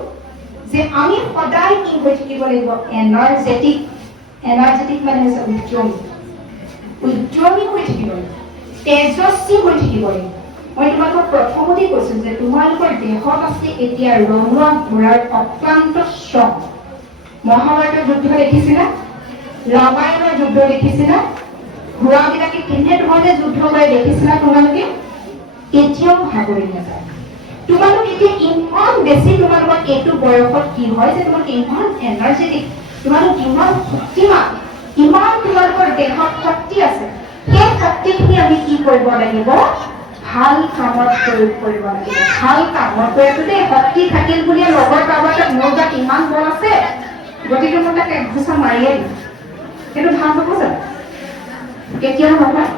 যে আমি সদায় কি হৈ থাকিব লাগিব? এনাৰ্জেটিক মানে হৈছে উদ্যমী হৈ থাকিব লাগিব, তেজস্বী হৈ থাকিব লাগিব। মই তোমালোকক প্ৰথমতে কৈছো যে তোমালোকৰ দেহত আছে এতিয়া ৰঙা ঘোঁৰাৰ অত্যন্ত শ্ৰম। মহাভাৰতৰ যুদ্ধ দেখিছিলা? ৰামায়ণৰ যুদ্ধ দেখিছিলা? ঘোঁৰাবিলাকে কেনেধৰণে যুদ্ধ কৰে দেখিছিলা তোমালোকে? কেতিয়াও ভাগৰি নাযায়। তোমালোক এতিয়া ইমান বেছি তোমালোকৰ এইটো বয়সত কি হয় যে তোমালোক ইমান এনাৰ্জেটিক, তোমালোক ইমান শক্তিমান, ইমান তোমালোকৰ দেহত শক্তি আছে। সেই শক্তিখিনি আমি কি কৰিব লাগিব? ভাল কামত প্ৰয়োগ কৰিব লাগিব। ভাল কামত প্ৰয়োগতে শক্তি থাকিল বুলিয়ে লগৰ কাৰোবাৰ মোৰ গাত ইমান বল আছে, গতিকে মই তাক একঘোচা মাৰিয়ে দিম, সেইটো ভাল হ'ব জানো? কেতিয়াও নহয়।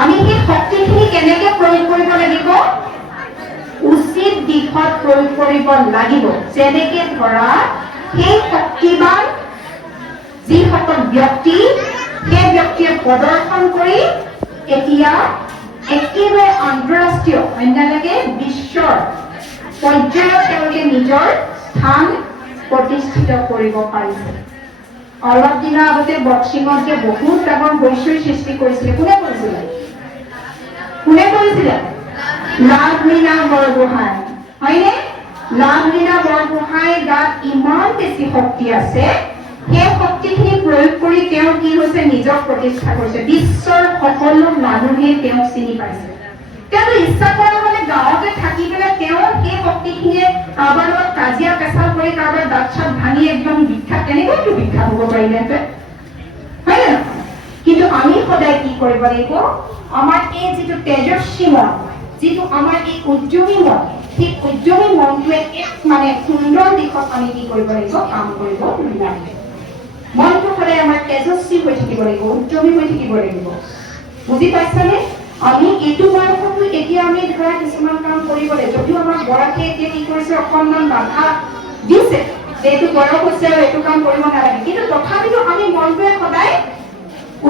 আমি সেই শক্তিখিনি কেনেকে প্ৰয়োগ কৰিব লাগিব? উচিত দিশত প্ৰয়োগ কৰিব লাগিব। যেনেকে ধৰা সেই শক্তিবান যিসকল ব্যক্তি, সেই ব্যক্তিয়ে প্ৰদৰ্শন কৰি এতিয়া একেবাৰে আন্তঃৰাষ্ট্ৰীয় অন্যলৈকে বিশ্বৰ পৰ্যায়ত তেওঁলোকে নিজৰ স্থান প্ৰতিষ্ঠিত কৰিব পাৰিছে। অলপ দিনৰ আগতে বক্সিঙত যে বহুত ডাঙৰ বৈশ্বিক সৃষ্টি কৰিছিলে, কোনে কৰিছিলে? লাভলীনা বৰগোহাঁই, হয়নে? লাভলীনা বৰগোহাঁইৰ গাত ইমান বেছি শক্তি আছে, সেই শক্তিখিনি প্ৰয়োগ কৰি তেওঁ কি হৈছে? নিজক প্ৰতিষ্ঠা কৰিছে। বিশ্বৰ সকলো মানুহে তেওঁক চিনি পাইছে। তেওঁ ইচ্ছা কৰা মানে গাঁৱতে থাকি পেলাই তেওঁ সেই শক্তিখিনিয়ে কাৰোবাৰ লগত কাজিয়া পেচাল কৰি কাৰোবাৰ দাঁত চাত ভাঙি একদম বিখ্যাত, তেনেকৈতো বিখ্যাত হ'ব পাৰিলেহেঁতেন, হয় নে? কিন্তু আমি সদায় কি কৰিব লাগিব? আমাৰ এই যিটো তেজস্বী মন, যিটো আমাৰ এই উদ্যমী মন, সেই উদ্যমী মনটোৱে এক মানে সুন্দৰ দিশত আমি কি কৰিব লাগিব? কাম কৰিব লাগিব। মনটো সদায় আমাৰ তেজস্বী হৈ থাকিব লাগিব, উদ্যমী হৈ থাকিব লাগিব। বুজি পাইছানে? আমি এইটো বয়সতো এতিয়া আমি ধৰা কিছুমান কাম কৰিবলৈ, যদিও আমাৰ বয়সে এতিয়া কি কৰিছে? অকণমান বাধা দিছে যে এইটো বয়স হৈছে আৰু এইটো কাম কৰিব নালাগে, কিন্তু তথাপিতো আমি মনটোৱে সদায়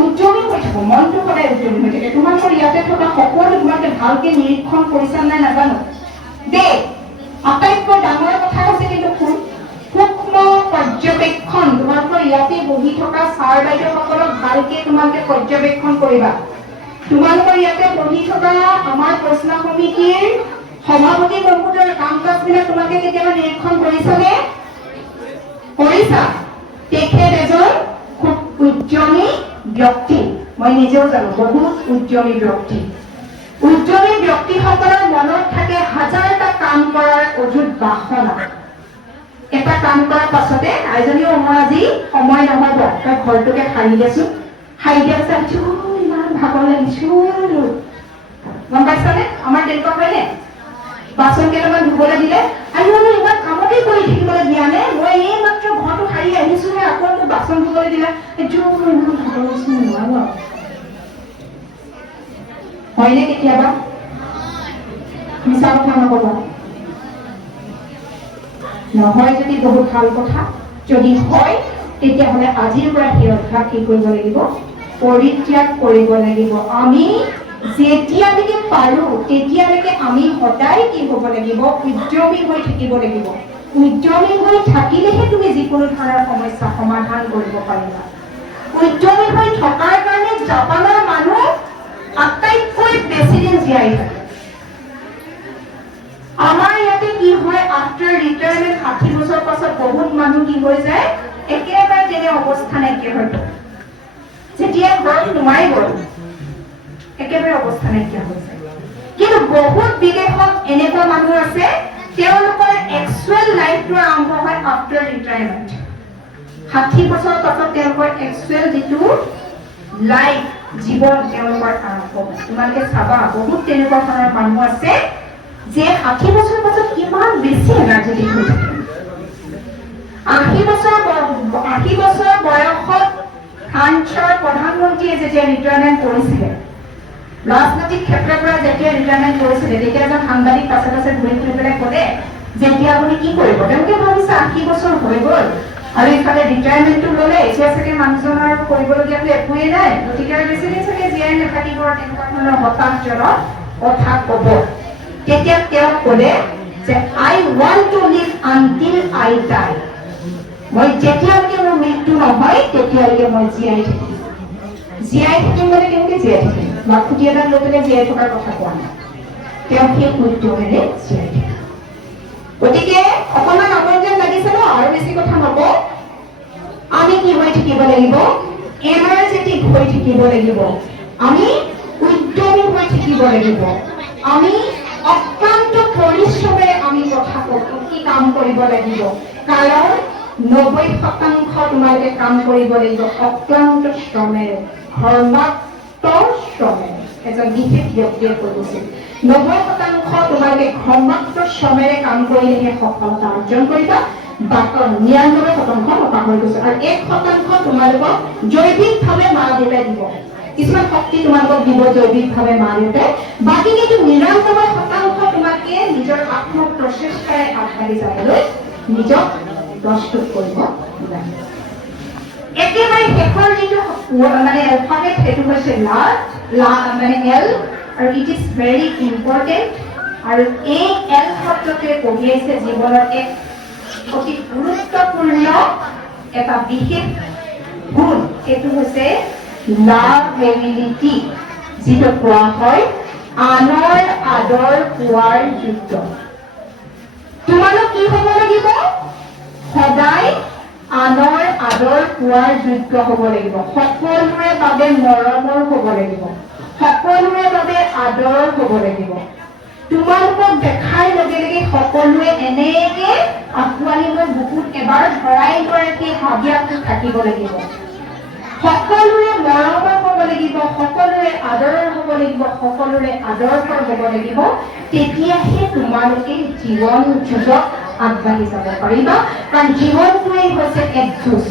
উদ্যমী হৈ থাকো, মনটো সদায় উদ্যমী হৈ থাকে। তোমালোকৰ ইয়াতে থকা সকলো তোমালোকে ভালকে নিৰীক্ষণ কৰিছা নাই নাজানো দেই। আটাইতকৈ ডাঙৰ কথা হৈছে কিন্তু সূক্ষ্ম পৰ্যবেক্ষণ। তোমালোকৰ ইয়াতে বহি থকা ছাৰ বাইদেউসকলক ভালকে তোমালোকে পৰ্যবেক্ষণ কৰিবা। তোমালোকৰ ইয়াতে বহি থকা আমাৰ প্ৰশ্ন সমিতিৰ সভাপতি মহোদয়ৰ কাম কাজবিলাক তোমালোকে কেতিয়াবা নিৰীক্ষণ কৰিছানে? কৰিছা? তেখেত এজন খুব উদ্যমী ব্যক্তি, মই নিজেও জানো, বহুত উদ্যমী ব্যক্তি। উদ্যমী ব্যক্তিসকলৰ মনত থাকে হাজাৰটা কাম কৰাৰ অযুত বাসনা। এটা কাম কৰাৰ পাছতে আইজনীও মই আজি সময় নহ'ব, তই ঘৰটোকে সাৰি দেচোন, সাৰি দিয়াৰ পিছত ইমান ভাগৰ লাগিছো, গম পাইছানে? আমাৰ তেনেকুৱা হয়নে? বাচন কেইটামান ধুবলৈ দিলে, আৰু মই ইমান কামতে কৰি থাকিবলৈ দিয়া নে, মই এই মাত্ৰ ঘৰটো সাৰি আহিছোহে, আকৌ মোক বাচন ধুবলৈ দিলে, ইমান ভাগৰ লাগিছো, নোৱাৰো। হয়নে কেতিয়াবা? মিছা কথা নকব। নহয় যদি বহুত ভাল কথা, যদি হয় তেতিয়াহ'লে আজিৰ পৰা সেই অভ্যাস কি কৰিব লাগিব? পৰিত্যাগ কৰিব লাগিব। আমি যেতিয়ালৈকে পাৰো তেতিয়ালৈকে আমি সদায় কি হ'ব লাগিব? উদ্যমী হৈ থাকিব লাগিব। উদ্যমী হৈ থাকিলেহে তুমি যিকোনো ধৰণৰ সমস্যা সমাধান কৰিব পাৰিবা। উদ্যমী হৈ থকাৰ কাৰণে জাপানৰ মানুহ আটাইতকৈ বেছি দিন জীয়াই থাকে। আমাৰ ইয়াতে কি হয়, আফটাৰ ৰিটায়াৰমেণ্ট 60 বছৰ পাছত বহুত মানুহ কি হৈ যায়, একেবাৰে তেনে অৱস্থা নাইকিয়া হৈ যায়। যেতিয়া ঘৰত সোমাই গ'ল একেবাৰে অৱস্থা নাইকিয়া হৈ যায়। কিন্তু বহুত বিদেশত এনেকুৱা মানুহ আছে, তেওঁলোকৰ এক্সুৱেল লাইফটো আৰম্ভ হয় আফটাৰ ৰিটায়াৰমেণ্ট। 60 বছৰ পাছত তেওঁলোকৰ এক্সুৱেল যিটো লাইফ, জীৱন তেওঁলোকৰ আৰম্ভ হয়। তোমালোকে চাবা বহুত তেনেকুৱা ধৰণৰ মানুহ আছে যে 60 বছৰ পাছত ইমান বেছি এনাৰ্জেটিক হৈ থাকে। 80 বছৰ বয়সত ফ্ৰান্সৰ প্ৰধানমন্ত্ৰীয়ে যেতিয়া ৰিটায়াৰমেণ্ট কৰিছিলে, ৰাজনৈতিক ক্ষেত্ৰৰ পৰা যেতিয়া ৰিটায়াৰমেণ্ট কৰিছিলে, তেতিয়া এজন সাংবাদিক পাছে পাছে ঘূৰি ফুৰি পেলাই ক'লে যে এতিয়া আপুনি কি কৰিব? তেওঁলোকে ভাবিছে 80 বছৰ হৈ গ'ল আৰু ইফালে ৰিটায়াৰমেণ্টটো ল'লে, এতিয়া চাগে মানুহজনৰ কৰিবলগীয়াটো একোৱেই নাই, গতিকে আৰু বেছিদিন চাগে জীয়াই নাথাকিব, তেনেকুৱা ধৰণৰ হতাশজনক কথা ক'ব। তেতিয়া তেওঁ ক'লে যে I want to live until I die. মই যেতিয়ালৈকে মোৰ মৃত্যু নহয় তেতিয়ালৈকে মই জীয়াই থাকিম। জীয়াই থাকিম মানে কেনেকৈ জীয়াই থাকিম? লাখুটি এডাল লৈ পেলাই জীয়াই থকাৰ কথা কোৱা নাই। তেওঁ সেই উদ্যমেৰে জীয়াই থাকিম। গতিকে অকণমান আগত যেন লাগিছে ন, আৰু বেছি কথা নকওঁ, আমি কি হৈ থাকিব লাগিব? এনাৰ্জেটিক হৈ থাকিব লাগিব। আমি উদ্যমী হৈ থাকিব লাগিব। আমি অক্লান্ত পৰিশ্ৰমেৰে আমি কি কাম কৰিব লাগিব। কাৰণ 90% তোমালোকে কাম কৰিব লাগিব অক্লান্ত শ্ৰমেৰে, ঘৰ্মাক্ত শ্ৰমেৰে। এজন বিশেষ ব্যক্তিয়ে কৈছিল 90% তোমালোকে ঘৰ্মাক্ত শ্ৰমেৰে কাম কৰিলেহে সফলতা অৰ্জন কৰিবা। 99% পাহৰি গৈছে। আৰু 1% তোমালোকক জৈৱিকভাৱে মা দেউতাই দিব। কিছুমান শক্তি তোমালোকক দিব জৈৱিকভাৱে মা দেউতাই। বাকী কিন্তু 99% তোমাকে নিজৰ আত্মপ্ৰচেষ্টাৰে আগবাঢ়ি যাবলৈ নিজক প্ৰস্তুত কৰিব লাগিব। একেবাৰে শেষৰ যিটো মানে এলফাবেট, সেইটো হৈছে মানে এল, আৰু ইট ইজ ভেৰি ইম্পৰ্টেণ্ট। আৰু এই এল শব্দটোৱে কঢ়িয়াইছে জীৱনৰ এক অতি গুৰুত্বপূৰ্ণ এটা বিশেষ গুণ, সেইটো হৈছে লাভেবিলিটি, যিটো কোৱা হয় আনৰ আদৰ পোৱাৰ যোগ্য। তোমালোক কি হ'ব লাগিব? সদায় আনৰ আদৰ পোৱাৰ যোগ্য হ'ব লাগিব। সকলোৰে বাবে মৰমৰ হ'ব লাগিব। সকলোৰে বাবে আদৰ হ'ব লাগিব। তোমালোকক দেখাৰ লগে লগে সকলোৱে এনেকে আঁকোৱালি লৈ বুকুত এবাৰ ভৰাই গৰাকী হাবিয়াটো থাকিব লাগিব। সকলোৰে মৰমৰ হ'ব লাগিব, সকলোৰে আদৰৰ হ'ব লাগিব, সকলোৰে আদৰ্শৰ হ'ব লাগিব। তেতিয়াহে তোমালোকে জীৱন যুগত আগবাঢ়ি যাব পাৰিবা। কাৰণ জীৱনটোৱেই হৈছে এক যুঁজ।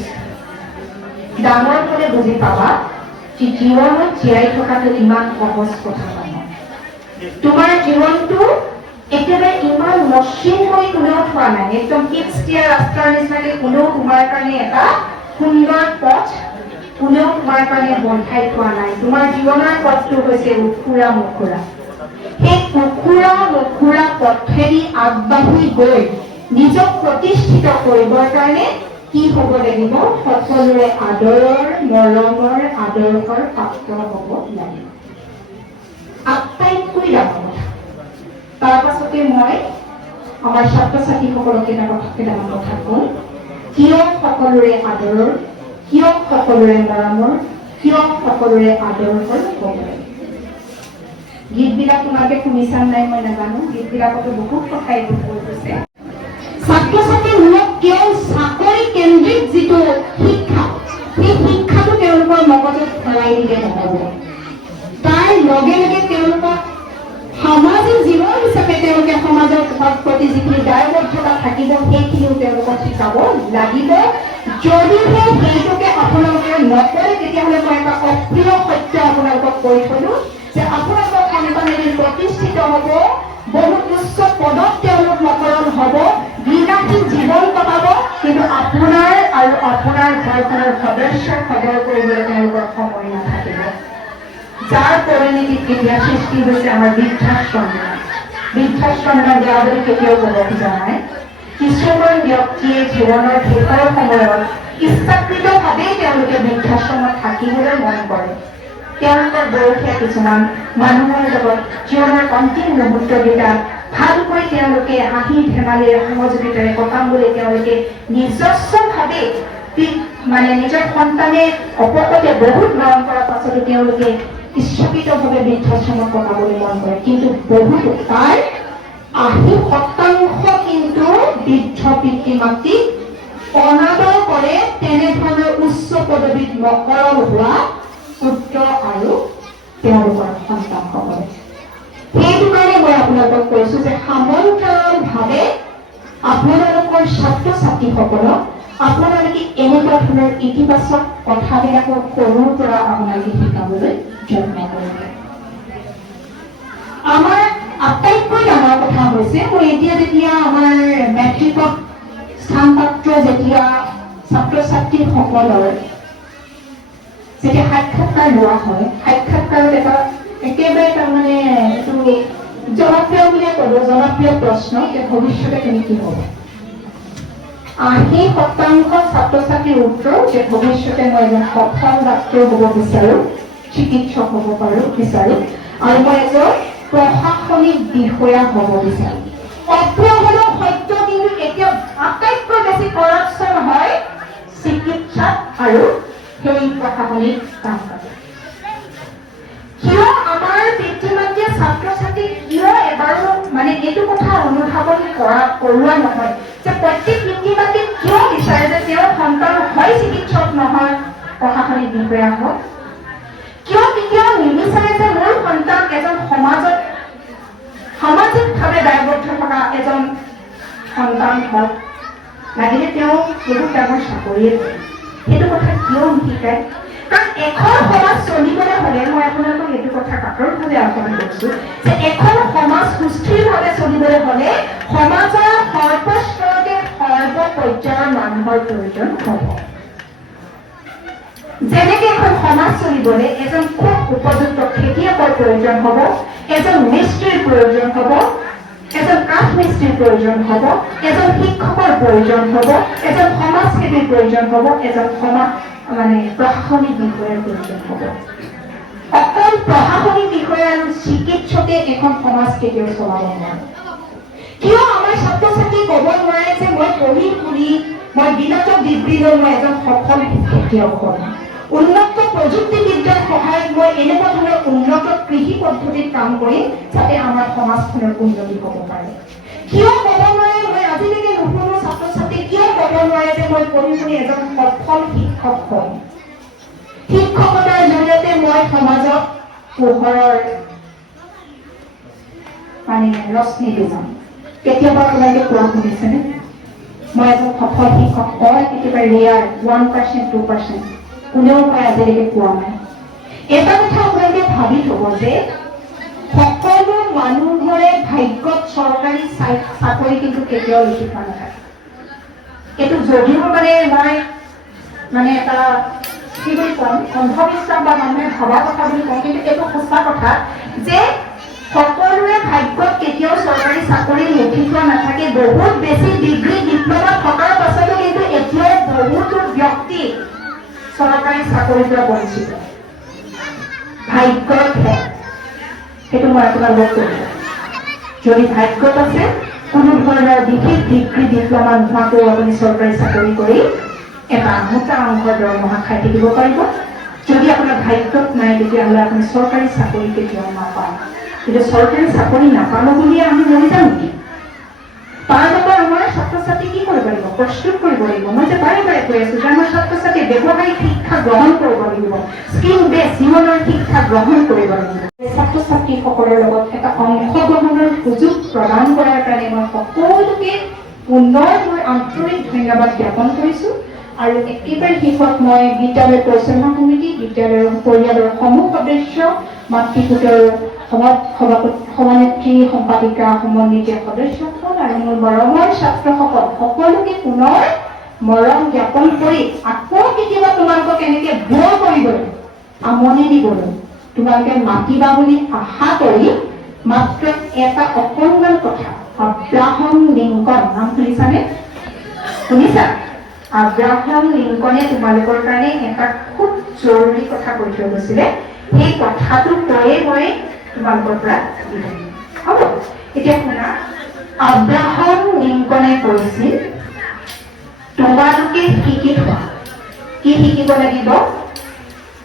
ডাঙৰ হ'লে বুজি পাবা যে জীৱনত জীয়াই থকাটো ইমান সহজ কথা নহয়। তোমাৰ জীৱনটো একেবাৰে ইমান মসৃণ হৈ কোনেও থোৱা নাই। একদম কিডছ দিয়া ৰাস্তাৰ নিচিনাকে কোনেও তোমাৰ কাৰণে এটা সুন্দৰ পথ কোনেও তোমাৰ কাৰণে বন্ধাই থোৱা নাই। তোমাৰ জীৱনৰ পথটো হৈছে উখুৰা মুখুৰা। সেই উখুৰা মুখুৰা পথেদি আগবাঢ়ি গৈ নিজক প্ৰতিষ্ঠিত কৰিবৰ কাৰণে কি হ'ব লাগিব? সকলোৰে আদৰৰ, মৰমৰ, আদৰ্শৰ পাত্ৰ হ'ব লাগিব। আটাইতকৈ ডাঙৰ কথা। তাৰ পাছতে মই আমাৰ ছাত্ৰ ছাত্ৰীসকলক কেইটামান কথা কওঁ। কিয় সকলোৰে আদৰৰ, কিয় সকলোৰে মৰমৰ, কিয় সকলোৰে আদৰ্শৰ হ'ব লাগে। গীতবিলাক তোমালোকে শুনিছা নাই মই নাজানো, গীতবিলাকতো বহুত কথা এইটো কৈ গৈছে। ছাত্ৰ ছাত্ৰীমূলক কেৱল চাকৰি কেন্দ্ৰিক যিটো শিক্ষা, সেই শিক্ষাটো তেওঁলোকৰ মগজুত ভৰাই দিলে নহ'ব। তাৰ লগে লগে তেওঁলোকক সামাজিক জীৱন হিচাপে তেওঁলোকে সমাজৰ প্ৰতি যিখিনি দায়বদ্ধতা থাকিব সেইখিনিও তেওঁলোকক শিকাব লাগিব। যদিহে সেইটোকে আপোনালোকে নকৰে তেতিয়াহ'লে মই এটা অপ্ৰিয় সত্য আপোনালোকক কৈ থলো যে আপোনালোকৰ সন্তান এদিন প্ৰতিষ্ঠিত হ'ব, বহুত উচ্চ পদত তেওঁলোক নকৰণ হ'ব, বিলাসী জীৱন কটাব, কিন্তু আপোনাৰ আৰু আপোনাৰ ঘৰখনৰ সদস্যক খবৰ কৰিবলৈ তেওঁলোকৰ সময় নাথাকিব। যাৰ পৰিণতিত এতিয়া সৃষ্টি হৈছে আমাৰ বৃদ্ধাশ্ৰম। বৃদ্ধাশ্ৰম বেয়া বুলি কেতিয়াও ক'ব খোজা নাই। কিছুমান ব্যক্তিয়ে জীৱনৰ শেষৰ সময়ত ইচ্ছাকৃতভাৱেই তেওঁলোকে বৃদ্ধাশ্ৰমত থাকিবলৈ মন কৰে। তেওঁলোকৰ বয়সীয়া কিছুমান মানুহৰ লগত জীৱনৰ অন্তিম মুহূৰ্তকেইটা ভালকৈ তেওঁলোকে হাঁহি ধেমালিৰে সহযোগিতাৰে কটাম বুলি তেওঁলোকে নিজস্বভাৱে নিজৰ সন্তানে অপকতে বহুত মৰম কৰাৰ পাছতো তেওঁলোকে ইচ্ছাকৃতভাৱে বৃদ্ধাশ্ৰমত কটাবলৈ মন কৰে। কিন্তু বহুত তাৰ 80% কিন্তু বৃদ্ধ পিতৃ মাতৃক অনাদৰ কৰে তেনেধৰণৰ উচ্চ পদবীত নকৰণ হোৱা পুত্ৰ আৰু তেওঁলোকৰ সন্তানসকলে। সেইটো কাৰণে মই আপোনালোকক কৈছো যে সামন্তৰালভাৱে আপোনালোকৰ ছাত্ৰ ছাত্ৰীসকলক আপোনালোকে এনেকুৱা ধৰণৰ ইতিবাচক কথাবিলাকৰ সৰুৰ পৰা আপোনালোকে শিকাবলৈ যত্ন কৰিব। আমাৰ আটাইতকৈ ডাঙৰ কথা হৈছে মই এতিয়া যেতিয়া আমাৰ মেট্ৰিকত স্থানপাত্ৰ যেতিয়া ছাত্ৰ ছাত্ৰীসকলৰ যেতিয়া সাক্ষাৎকাৰ লোৱা হয়, সাক্ষাৎকাৰত এটা একেবাৰে তাৰমানে এইটো জনপ্ৰিয় বুলিয়ে ক'ব, জনপ্ৰিয় প্ৰশ্ন যে ভৱিষ্যতে তুমি কি হ'ব? 80% ছাত্ৰ ছাত্ৰীৰ উত্তৰ যে ভৱিষ্যতে মই এজন সফল ডাক্তৰ হ'ব বিচাৰো, চিকিৎসক হ'ব বিচাৰো, আৰু মই এজন প্ৰশাসনিক বিষয়া হ'ব বিচাৰো। অপ্ৰিয় হ'লেও সত্য, কিন্তু এতিয়া আটাইতকৈ বেছি কৰাপশ্যন হয় চিকিৎসাত আৰু সেই প্ৰশাসনিক কাম কাজত। কিয় আমাৰ পিতৃ মাতৃয়ে ছাত্ৰ ছাত্ৰীক কিয় এবাৰো এইটো কথা অনুধাৱন কৰোৱা নহয় যে প্ৰত্যেক পিতৃ মাতৃক কিয় বিচাৰে যে তেওঁৰ সন্তান হয় চিকিৎসক নহয় প্ৰশাসনিক বিষয়া হওক? কিয় কেতিয়াও নিবিচাৰে যে মোৰ সন্তান এজন সামাজিকভাৱে দায়বদ্ধ থকা এজন সন্তান হওক, লাগিলে তেওঁ বহুত ডাঙৰ চাকৰিয়ে কৰে? সেইটো কথা কিয় নিশিকায়? কাৰণ এখন সমাজ চলিবলৈ হ'লে, মই আপোনালোকক এইটো কথা কাটৰভাৱে আহ্বান কৰিছো যে এখন সমাজ সুস্থিৰভাৱে চলিবলৈ হ'লে সমাজৰ সৰ্বস্তৰতে সৰ্বপৰ্যায়ৰ মানুহৰ প্ৰয়োজন হ'ব। যেনেকে এখন সমাজ চলিবলৈ এজন খুব উপযুক্ত খেতিয়কৰ প্ৰয়োজন হ'ব, এজন মিস্ত্ৰীৰ প্ৰয়োজন হ'ব, এজন কাঠ মিস্ত্ৰীৰ প্ৰয়োজন হ'ব, এজন শিক্ষকৰ প্ৰয়োজন হ'ব, এজন সমাজসেৱীৰ প্ৰয়োজন হ'ব, এজন প্ৰশাসনিক বিষয়াৰ প্ৰয়োজন হ'ব। অকল প্ৰশাসনিক বিষয়া আৰু চিকিৎসকে এখন সমাজ কেতিয়াও চলাব নোৱাৰে। কিয় আমাৰ ছাত্ৰ ছাত্ৰী ক'ব নোৱাৰে যে মই পঢ়ি শুনি মই বিনত ডিগ্ৰী লৈ মই এজন সফল খেতিয়ক হ'ম, উন্নত প্ৰযুক্তিবিদ্যাৰ সহায়ত মই এনেকুৱা ধৰণৰ উন্নত কৃষি পদ্ধতিত কাম কৰিম যাতে আমাৰ সমাজখনৰ উন্নতি হ'ব পাৰে? কিয় ক'ব নোৱাৰে? মই আজিলৈকে নুশুনো ছাত্ৰ ছাত্ৰী কিয় ক'ব নোৱাৰে যে মই পঢ়ি শুনি এজন সফল শিক্ষক হ'ম, শিক্ষকতাৰ জৰিয়তে মই সমাজক পোহৰৰ ৰশ্মি যোগাম? কেতিয়াবা আপোনালোকে কোৱা শুনিছেনে? মই এজন সফল শিক্ষক হয়, একেবাৰে ৰেয়াৰ 1%, 2%, কোনেও মই আজিলৈকে কোৱা নাই। এটা কথা আপোনালোকে ভাবি থব যে সকলো মানুহৰে ভাগ্যত চৰকাৰী চাকৰি কিন্তু কেতিয়াও লিখি থোৱা নাথাকে। এইটো যদিও মই এটা কি বুলি কম, অন্ধবিশ্বাস বা মানুহে ভবা কথা বুলি কওঁ, কিন্তু এইটো সঁচা কথা যে সকলোৰে ভাগ্যত কেতিয়াও চৰকাৰী চাকৰি লিখি থোৱা নাথাকে। বহুত বেছি ডিগ্ৰী ডিপ্ল'মা থকাৰ পাছতো কিন্তু এতিয়াও বহুতো ব্যক্তি চৰকাৰী চাকৰিৰ পৰা বঞ্চিত। ভাগ্যৰ খেল, সেইটো মই আপোনালোকক কৈছো। যদি ভাগ্যত আছে, কোনো ধৰণৰ বিশেষ ডিগ্ৰী ডিপ্ল'মা নোহোৱাকৈ আপুনি চৰকাৰী চাকৰি কৰি এটা মোটা অংকৰ দৰমহা খাই থাকিব পাৰিব। যদি আপোনাৰ ভাগ্যত নাই তেতিয়াহ'লে আপুনি চৰকাৰী চাকৰি কেতিয়াও নাপায়। কিন্তু চৰকাৰী চাকৰি নাপালোঁ বুলিয়ে আমি মৰি যাম নেকি? তাৰ বাবে আমাৰ ছাত্ৰ ছাত্ৰী কি কৰিব লাগিব? প্ৰস্তুত কৰিব লাগিব। মই যে বাৰে বাৰে কৈ আছো যে আমাৰ ছাত্ৰ ছাত্ৰী ব্যৱসায়িক শিক্ষা গ্ৰহণ কৰিব লাগিব, স্কিল বেছ জীৱনৰ শিক্ষা গ্ৰহণ কৰিব লাগিব। ছাত্ৰ ছাত্ৰীসকলৰ লগত এটা অংশগ্ৰহণৰ সুযোগ প্ৰদান কৰাৰ কাৰণে মই সকলোকে পুনৰ মই আন্তৰিক ধন্যবাদ জ্ঞাপন কৰিছোঁ। আৰু একেবাৰে শেষত মই বিদ্যালয় পৰিচালনা সমিতি, বিদ্যালয়ৰ পৰিয়ালৰ সমূহ সদস্য, মাতৃগোটৰ সভানেত্ৰী, সম্পাদিকা, সমন্বিত সদস্যসকল আৰু মোৰ মৰমৰ ছাত্ৰসকল সকলোকে পুনৰ মৰম জ্ঞাপন কৰি আকৌ কেতিয়াবা তোমালোকক এনেকৈ বৰ কৰিবলৈ, আমনি দিবলৈ তোমালোকে মাতিবা বুলি আশা কৰি মাত্ৰ এটা অকণমান কথা, আব্ৰাহাম লিংকন নাম শুনিছানে? শুনিছা? আব্ৰাহাম লিংকনে তোমালোকৰ কাৰণে এটা খুব জৰুৰী কথা কৈ থৈ গৈছিলে। সেই কথাটো কৈয়ে মই তোমালোকৰ পৰা হ'ব। এতিয়া শুনা, আব্ৰাহাম লিংকনে কৈছিল, তোমালোকে শিকি থোৱা। কি শিকিব লাগিব?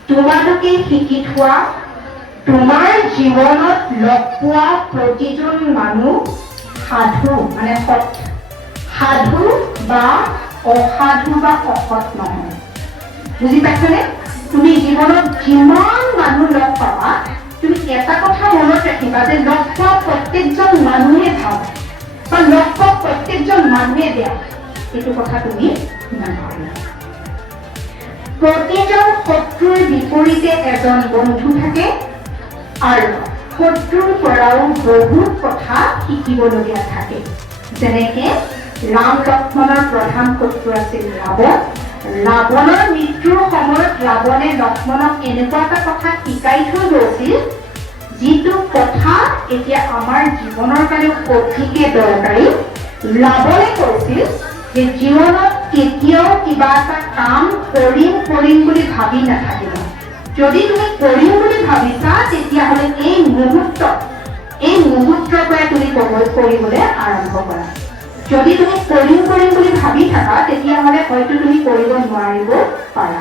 তোমালোকে শিকি থোৱা, তোমাৰ জীৱনত লগ পোৱা প্ৰতিজন মানুহ সাধু মানে সৎ, সাধু বা অসাধু বা অসৎ নহয়। বুজি পাইছানে? তুমি জীৱনত যিমান মানুহ লগ পাবা, তুমি এটা কথা মনত ৰাখিবা যে লগ পোৱা প্ৰত্যেকজন মানুহে ভাল বা লগ পোৱা প্ৰত্যেকজন মানুহে বেয়া, এইটো কথা তুমি নাভাবিবা। প্ৰতিজন শত্ৰুৰ বিপৰীতে এজন বন্ধু থাকে আৰু শত্ৰুৰ পৰাও বহুত কথা শিকিবলগীয়া থাকে। যেনেকে ৰাম লক্ষ্মণৰ প্ৰধান শত্ৰু আছিল ৰাৱণ। ৰাৱণৰ মৃত্যুৰ সময়ত ৰাৱণে লক্ষ্মণক এনেকুৱা এটা কথা শিকাই থৈ গৈছিল, যিটো কথা এতিয়া আমাৰ জীৱনৰ কাৰণে অতিকে দৰকাৰী। ৰাৱণে কৈছিল যে জীৱনত কেতিয়াও কিবা এটা কাম কৰিম বুলি ভাবি নাথাকিবা। যদি তুমি কৰিম বুলি ভাবিছা, তেতিয়াহ'লে এই মুহূৰ্তৰ পৰাই তুমি কৰিবলৈ আৰম্ভ কৰা। যদি তুমি কৰিম বুলি ভাবি থাকা, তেতিয়াহ'লে হয়তো তুমি কৰিব নোৱাৰিব পাৰা।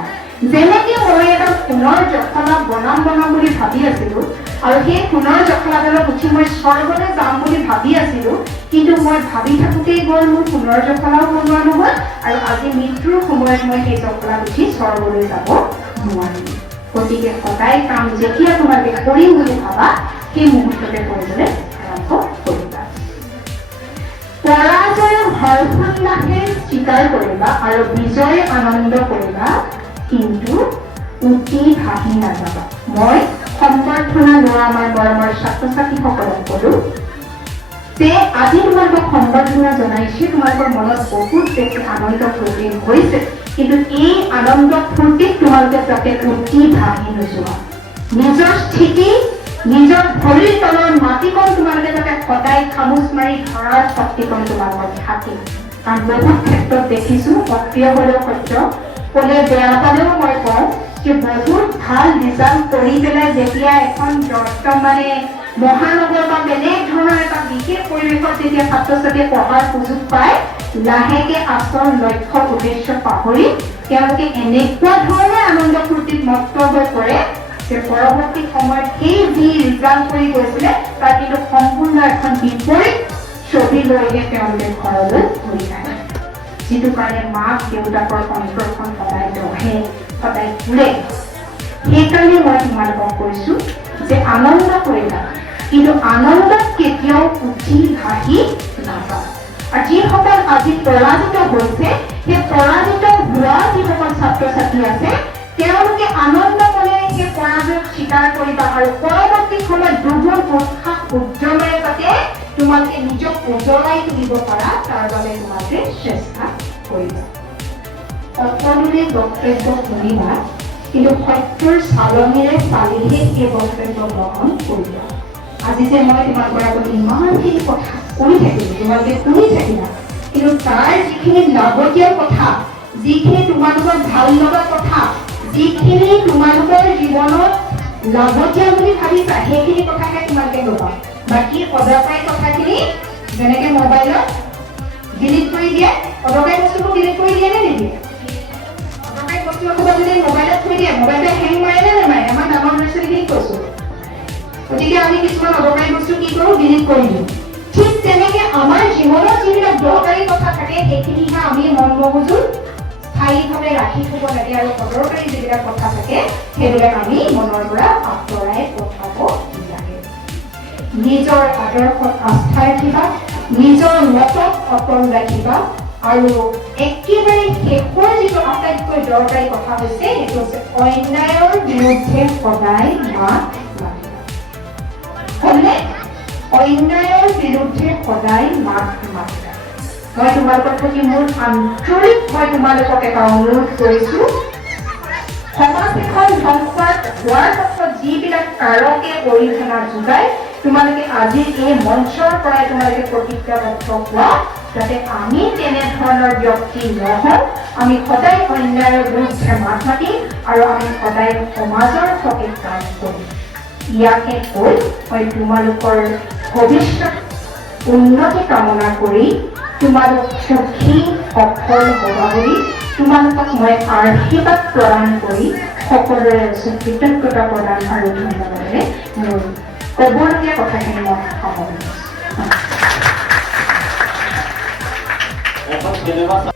যেনেকে মই এটা সোণৰ জখলা বনাম বুলি ভাবি আছিলো, আৰু সেই সোণৰ জখলাডালত উঠি মই স্বৰ্গলৈ যাম বুলি ভাবি আছিলো, কিন্তু মই ভাবি থাকোঁতেই গ'ল মোৰ সোণৰ জখলাও বনোৱা নহ'ল, আৰু আজি মৃত্যুৰ সময়ত মই সেই জখলাত উঠি স্বৰ্গলৈ যাব নোৱাৰিম। গতিকে সদায় কাম যেতিয়া তোমালোকে কৰিম বুলি ভাবা, সেই মুহূৰ্ততে কৰিবলৈ আৰম্ভ কৰিবা। পৰাজয় হৰ্ষোল্লাসে স্বীকাৰ কৰিবা আৰু বিজয় আনন্দ কৰিবা, কিন্তু উঠি ভাহি নাযাবা। মই সম্বৰ্ধনা লোৱা আমাৰ মৰমৰ ছাত্ৰ ছাত্ৰীসকলক ক'লো যে আজি তোমালোকক সম্বৰ্ধনা জনাইছে, তোমালোকৰ মনত বহুত বেছি আনন্দ ফূৰ্তি হৈছে, কিন্তু এই আনন্দ ফূৰ্তিত তোমালোকে যাতে উঠি ভাহি নোযোৱা। নিজৰ স্থিতি, নিজৰ ভৰিৰ তলৰ মাটিকণ তোমালোকে যাতে সদায় খামুচ মাৰি ধৰাৰ শক্তিকণ তোমালোকৰ থাকে। কাৰণ বহুত ক্ষেত্ৰত দেখিছোঁ, অপ্ৰিয় হ'লেও সত্য, ক'লে বেয়া পালেও মই কওঁ যে বহুত ভাল ৰিজাল্ট কৰি পেলাই যেতিয়া এখন মানে মহানগৰ বা বেলেগ ধৰণৰ এটা বিশেষ পৰিৱেশত যেতিয়া ছাত্ৰ ছাত্ৰীয়ে পঢ়াৰ সুযোগ পায়, লাহেকে আচল লক্ষ্য উদ্দেশ্য পাহৰি তেওঁলোকে এনেকুৱা ধৰণে আনন্দ ফূৰ্তিত মত্ত হৈ পৰে যে পৰৱৰ্তী সময়ত সেই যি ৰিজাল্ট কৰি গৈছিলে তাৰ কিন্তু সম্পূৰ্ণ এখন বিপৰীত ছবি লৈহে তেওঁলোকে ঘৰলৈ ঘূৰি আহে। যিটো কাৰণে মাক দেউতাকৰ অন্তৰখন সদায় দহে, সদায় ঘূৰে। সেইকাৰণে মই তোমালোকক কৈছোঁ যে আনন্দ কৰিবা, কিন্তু আনন্দত কেতিয়াও উঠি ভাহি নাযাবা। আৰু যিসকল আজি পৰাজিত হৈছে, সেই পৰাজিত হোৱা যিসকল ছাত্ৰ ছাত্ৰী আছে, তেওঁলোকে আনন্দ মনেৰে সেই পৰাজয়ক স্বীকাৰ কৰিবা আৰু পৰৱৰ্তী সময়ত দুগুণ উৎসাহ উজ্জ্বলেৰে যাতে তোমালোকে নিজক উজ্বলাই তুলিব পাৰা, তাৰ বাবে তোমালোকে চেষ্টা কৰিবা। সকলোৰে বক্তব্য শুনিবা, কিন্তু সত্যৰ চালনীৰে চালিহে সেই বক্তব্য গ্ৰহণ কৰিবা। আজি যে মই তোমালোকৰ আগত ইমানখিনি কথা কৈ থাকিলোঁ, তোমালোকে শুনি থাকিলা, কিন্তু তাৰ যিখিনি লাগতিয়াল কথা, যিখিনি তোমালোকৰ ভাল লগা কথা, যিখিনি তোমালোকৰ জীৱনত লাগতিয়াল বুলি ভাবিছা, সেইখিনি কথাকে তোমালোকে ল'বা। বাকী অদৰকাৰী কথাখিনি যেনেকে মোবাইলত ডিলিট কৰি দিয়ে, অদৰকাৰী বস্তুবোৰ ডিলিট কৰি দিয়ে নে নিদিয়ে? অদৰকাৰী বস্তু এসোপা যদি মোবাইলত থৈ দিয়ে, মোবাইলটো হেং মাৰে নে নেমাৰে? আমাৰ ডাঙৰ ল'ৰা ছোৱালীখিনিক কৈছোঁ, গতিকে আমি কিছুমান অদৰকাৰী বস্তু কি কৰোঁ ডিলিট কৰি দিওঁ ঠিক তেনেকে আমাৰ জীৱনত যিবিলাক দৰকাৰী কথা থাকে সেইখিনিহে আমি মন মগজুত স্থায়ীভাৱে ৰাখি থ'ব লাগে আৰু অদৰকাৰী যিবিলাক কথা থাকে সেইবিলাক আমি মনৰ পৰা আঁতৰাই পঠাব লাগে নিজৰ আদৰ্শত আস্থা ৰাখিবা নিজৰ মতত অটল ৰাখিবা আৰু একেবাৰে শেষৰ যিটো আটাইতকৈ দৰকাৰী কথা হৈছে সেইটো হৈছে অন্যায়ৰ বিৰুদ্ধে সদায় মাত মাতিবা হ'লনে অন্যায়ৰ বিৰুদ্ধে সদায় মাত মাতিবা মই তোমালোকৰ প্ৰতি মোৰ আন্তৰিক মই তোমালোকক এটা অনুৰোধ কৰিছোঁ সমাজ এখন ধ্বংসত হোৱাৰ পাছত যিবিলাক কাৰকে অৰিহণা যোগায় তোমালোকে আজি এই মঞ্চৰ পৰাই তোমালোকে প্ৰতিজ্ঞাবদ্ধ হোৱা যাতে আমি তেনেধৰণৰ ব্যক্তি নহওঁ আমি সদায় অন্যায়ৰ বিৰুদ্ধে মাত মাতিম আৰু আমি সদায় সমাজৰ হকে কাম কৰিম ইয়াকে কৈ মই তোমালোকৰ ভৱিষ্যত উন্নতি কামনা কৰি তোমালোক সুখী সফল হ'বা বুলি তোমালোকক মই আশীৰ্বাদ প্ৰদান কৰি সকলোৰে ওচৰত কৃতজ্ঞতা প্ৰদান আৰু ধন্যবাদৰে মোৰ ক'বলগীয়া কথাখিনি মই সামৰিছোঁ এখন চিনেমা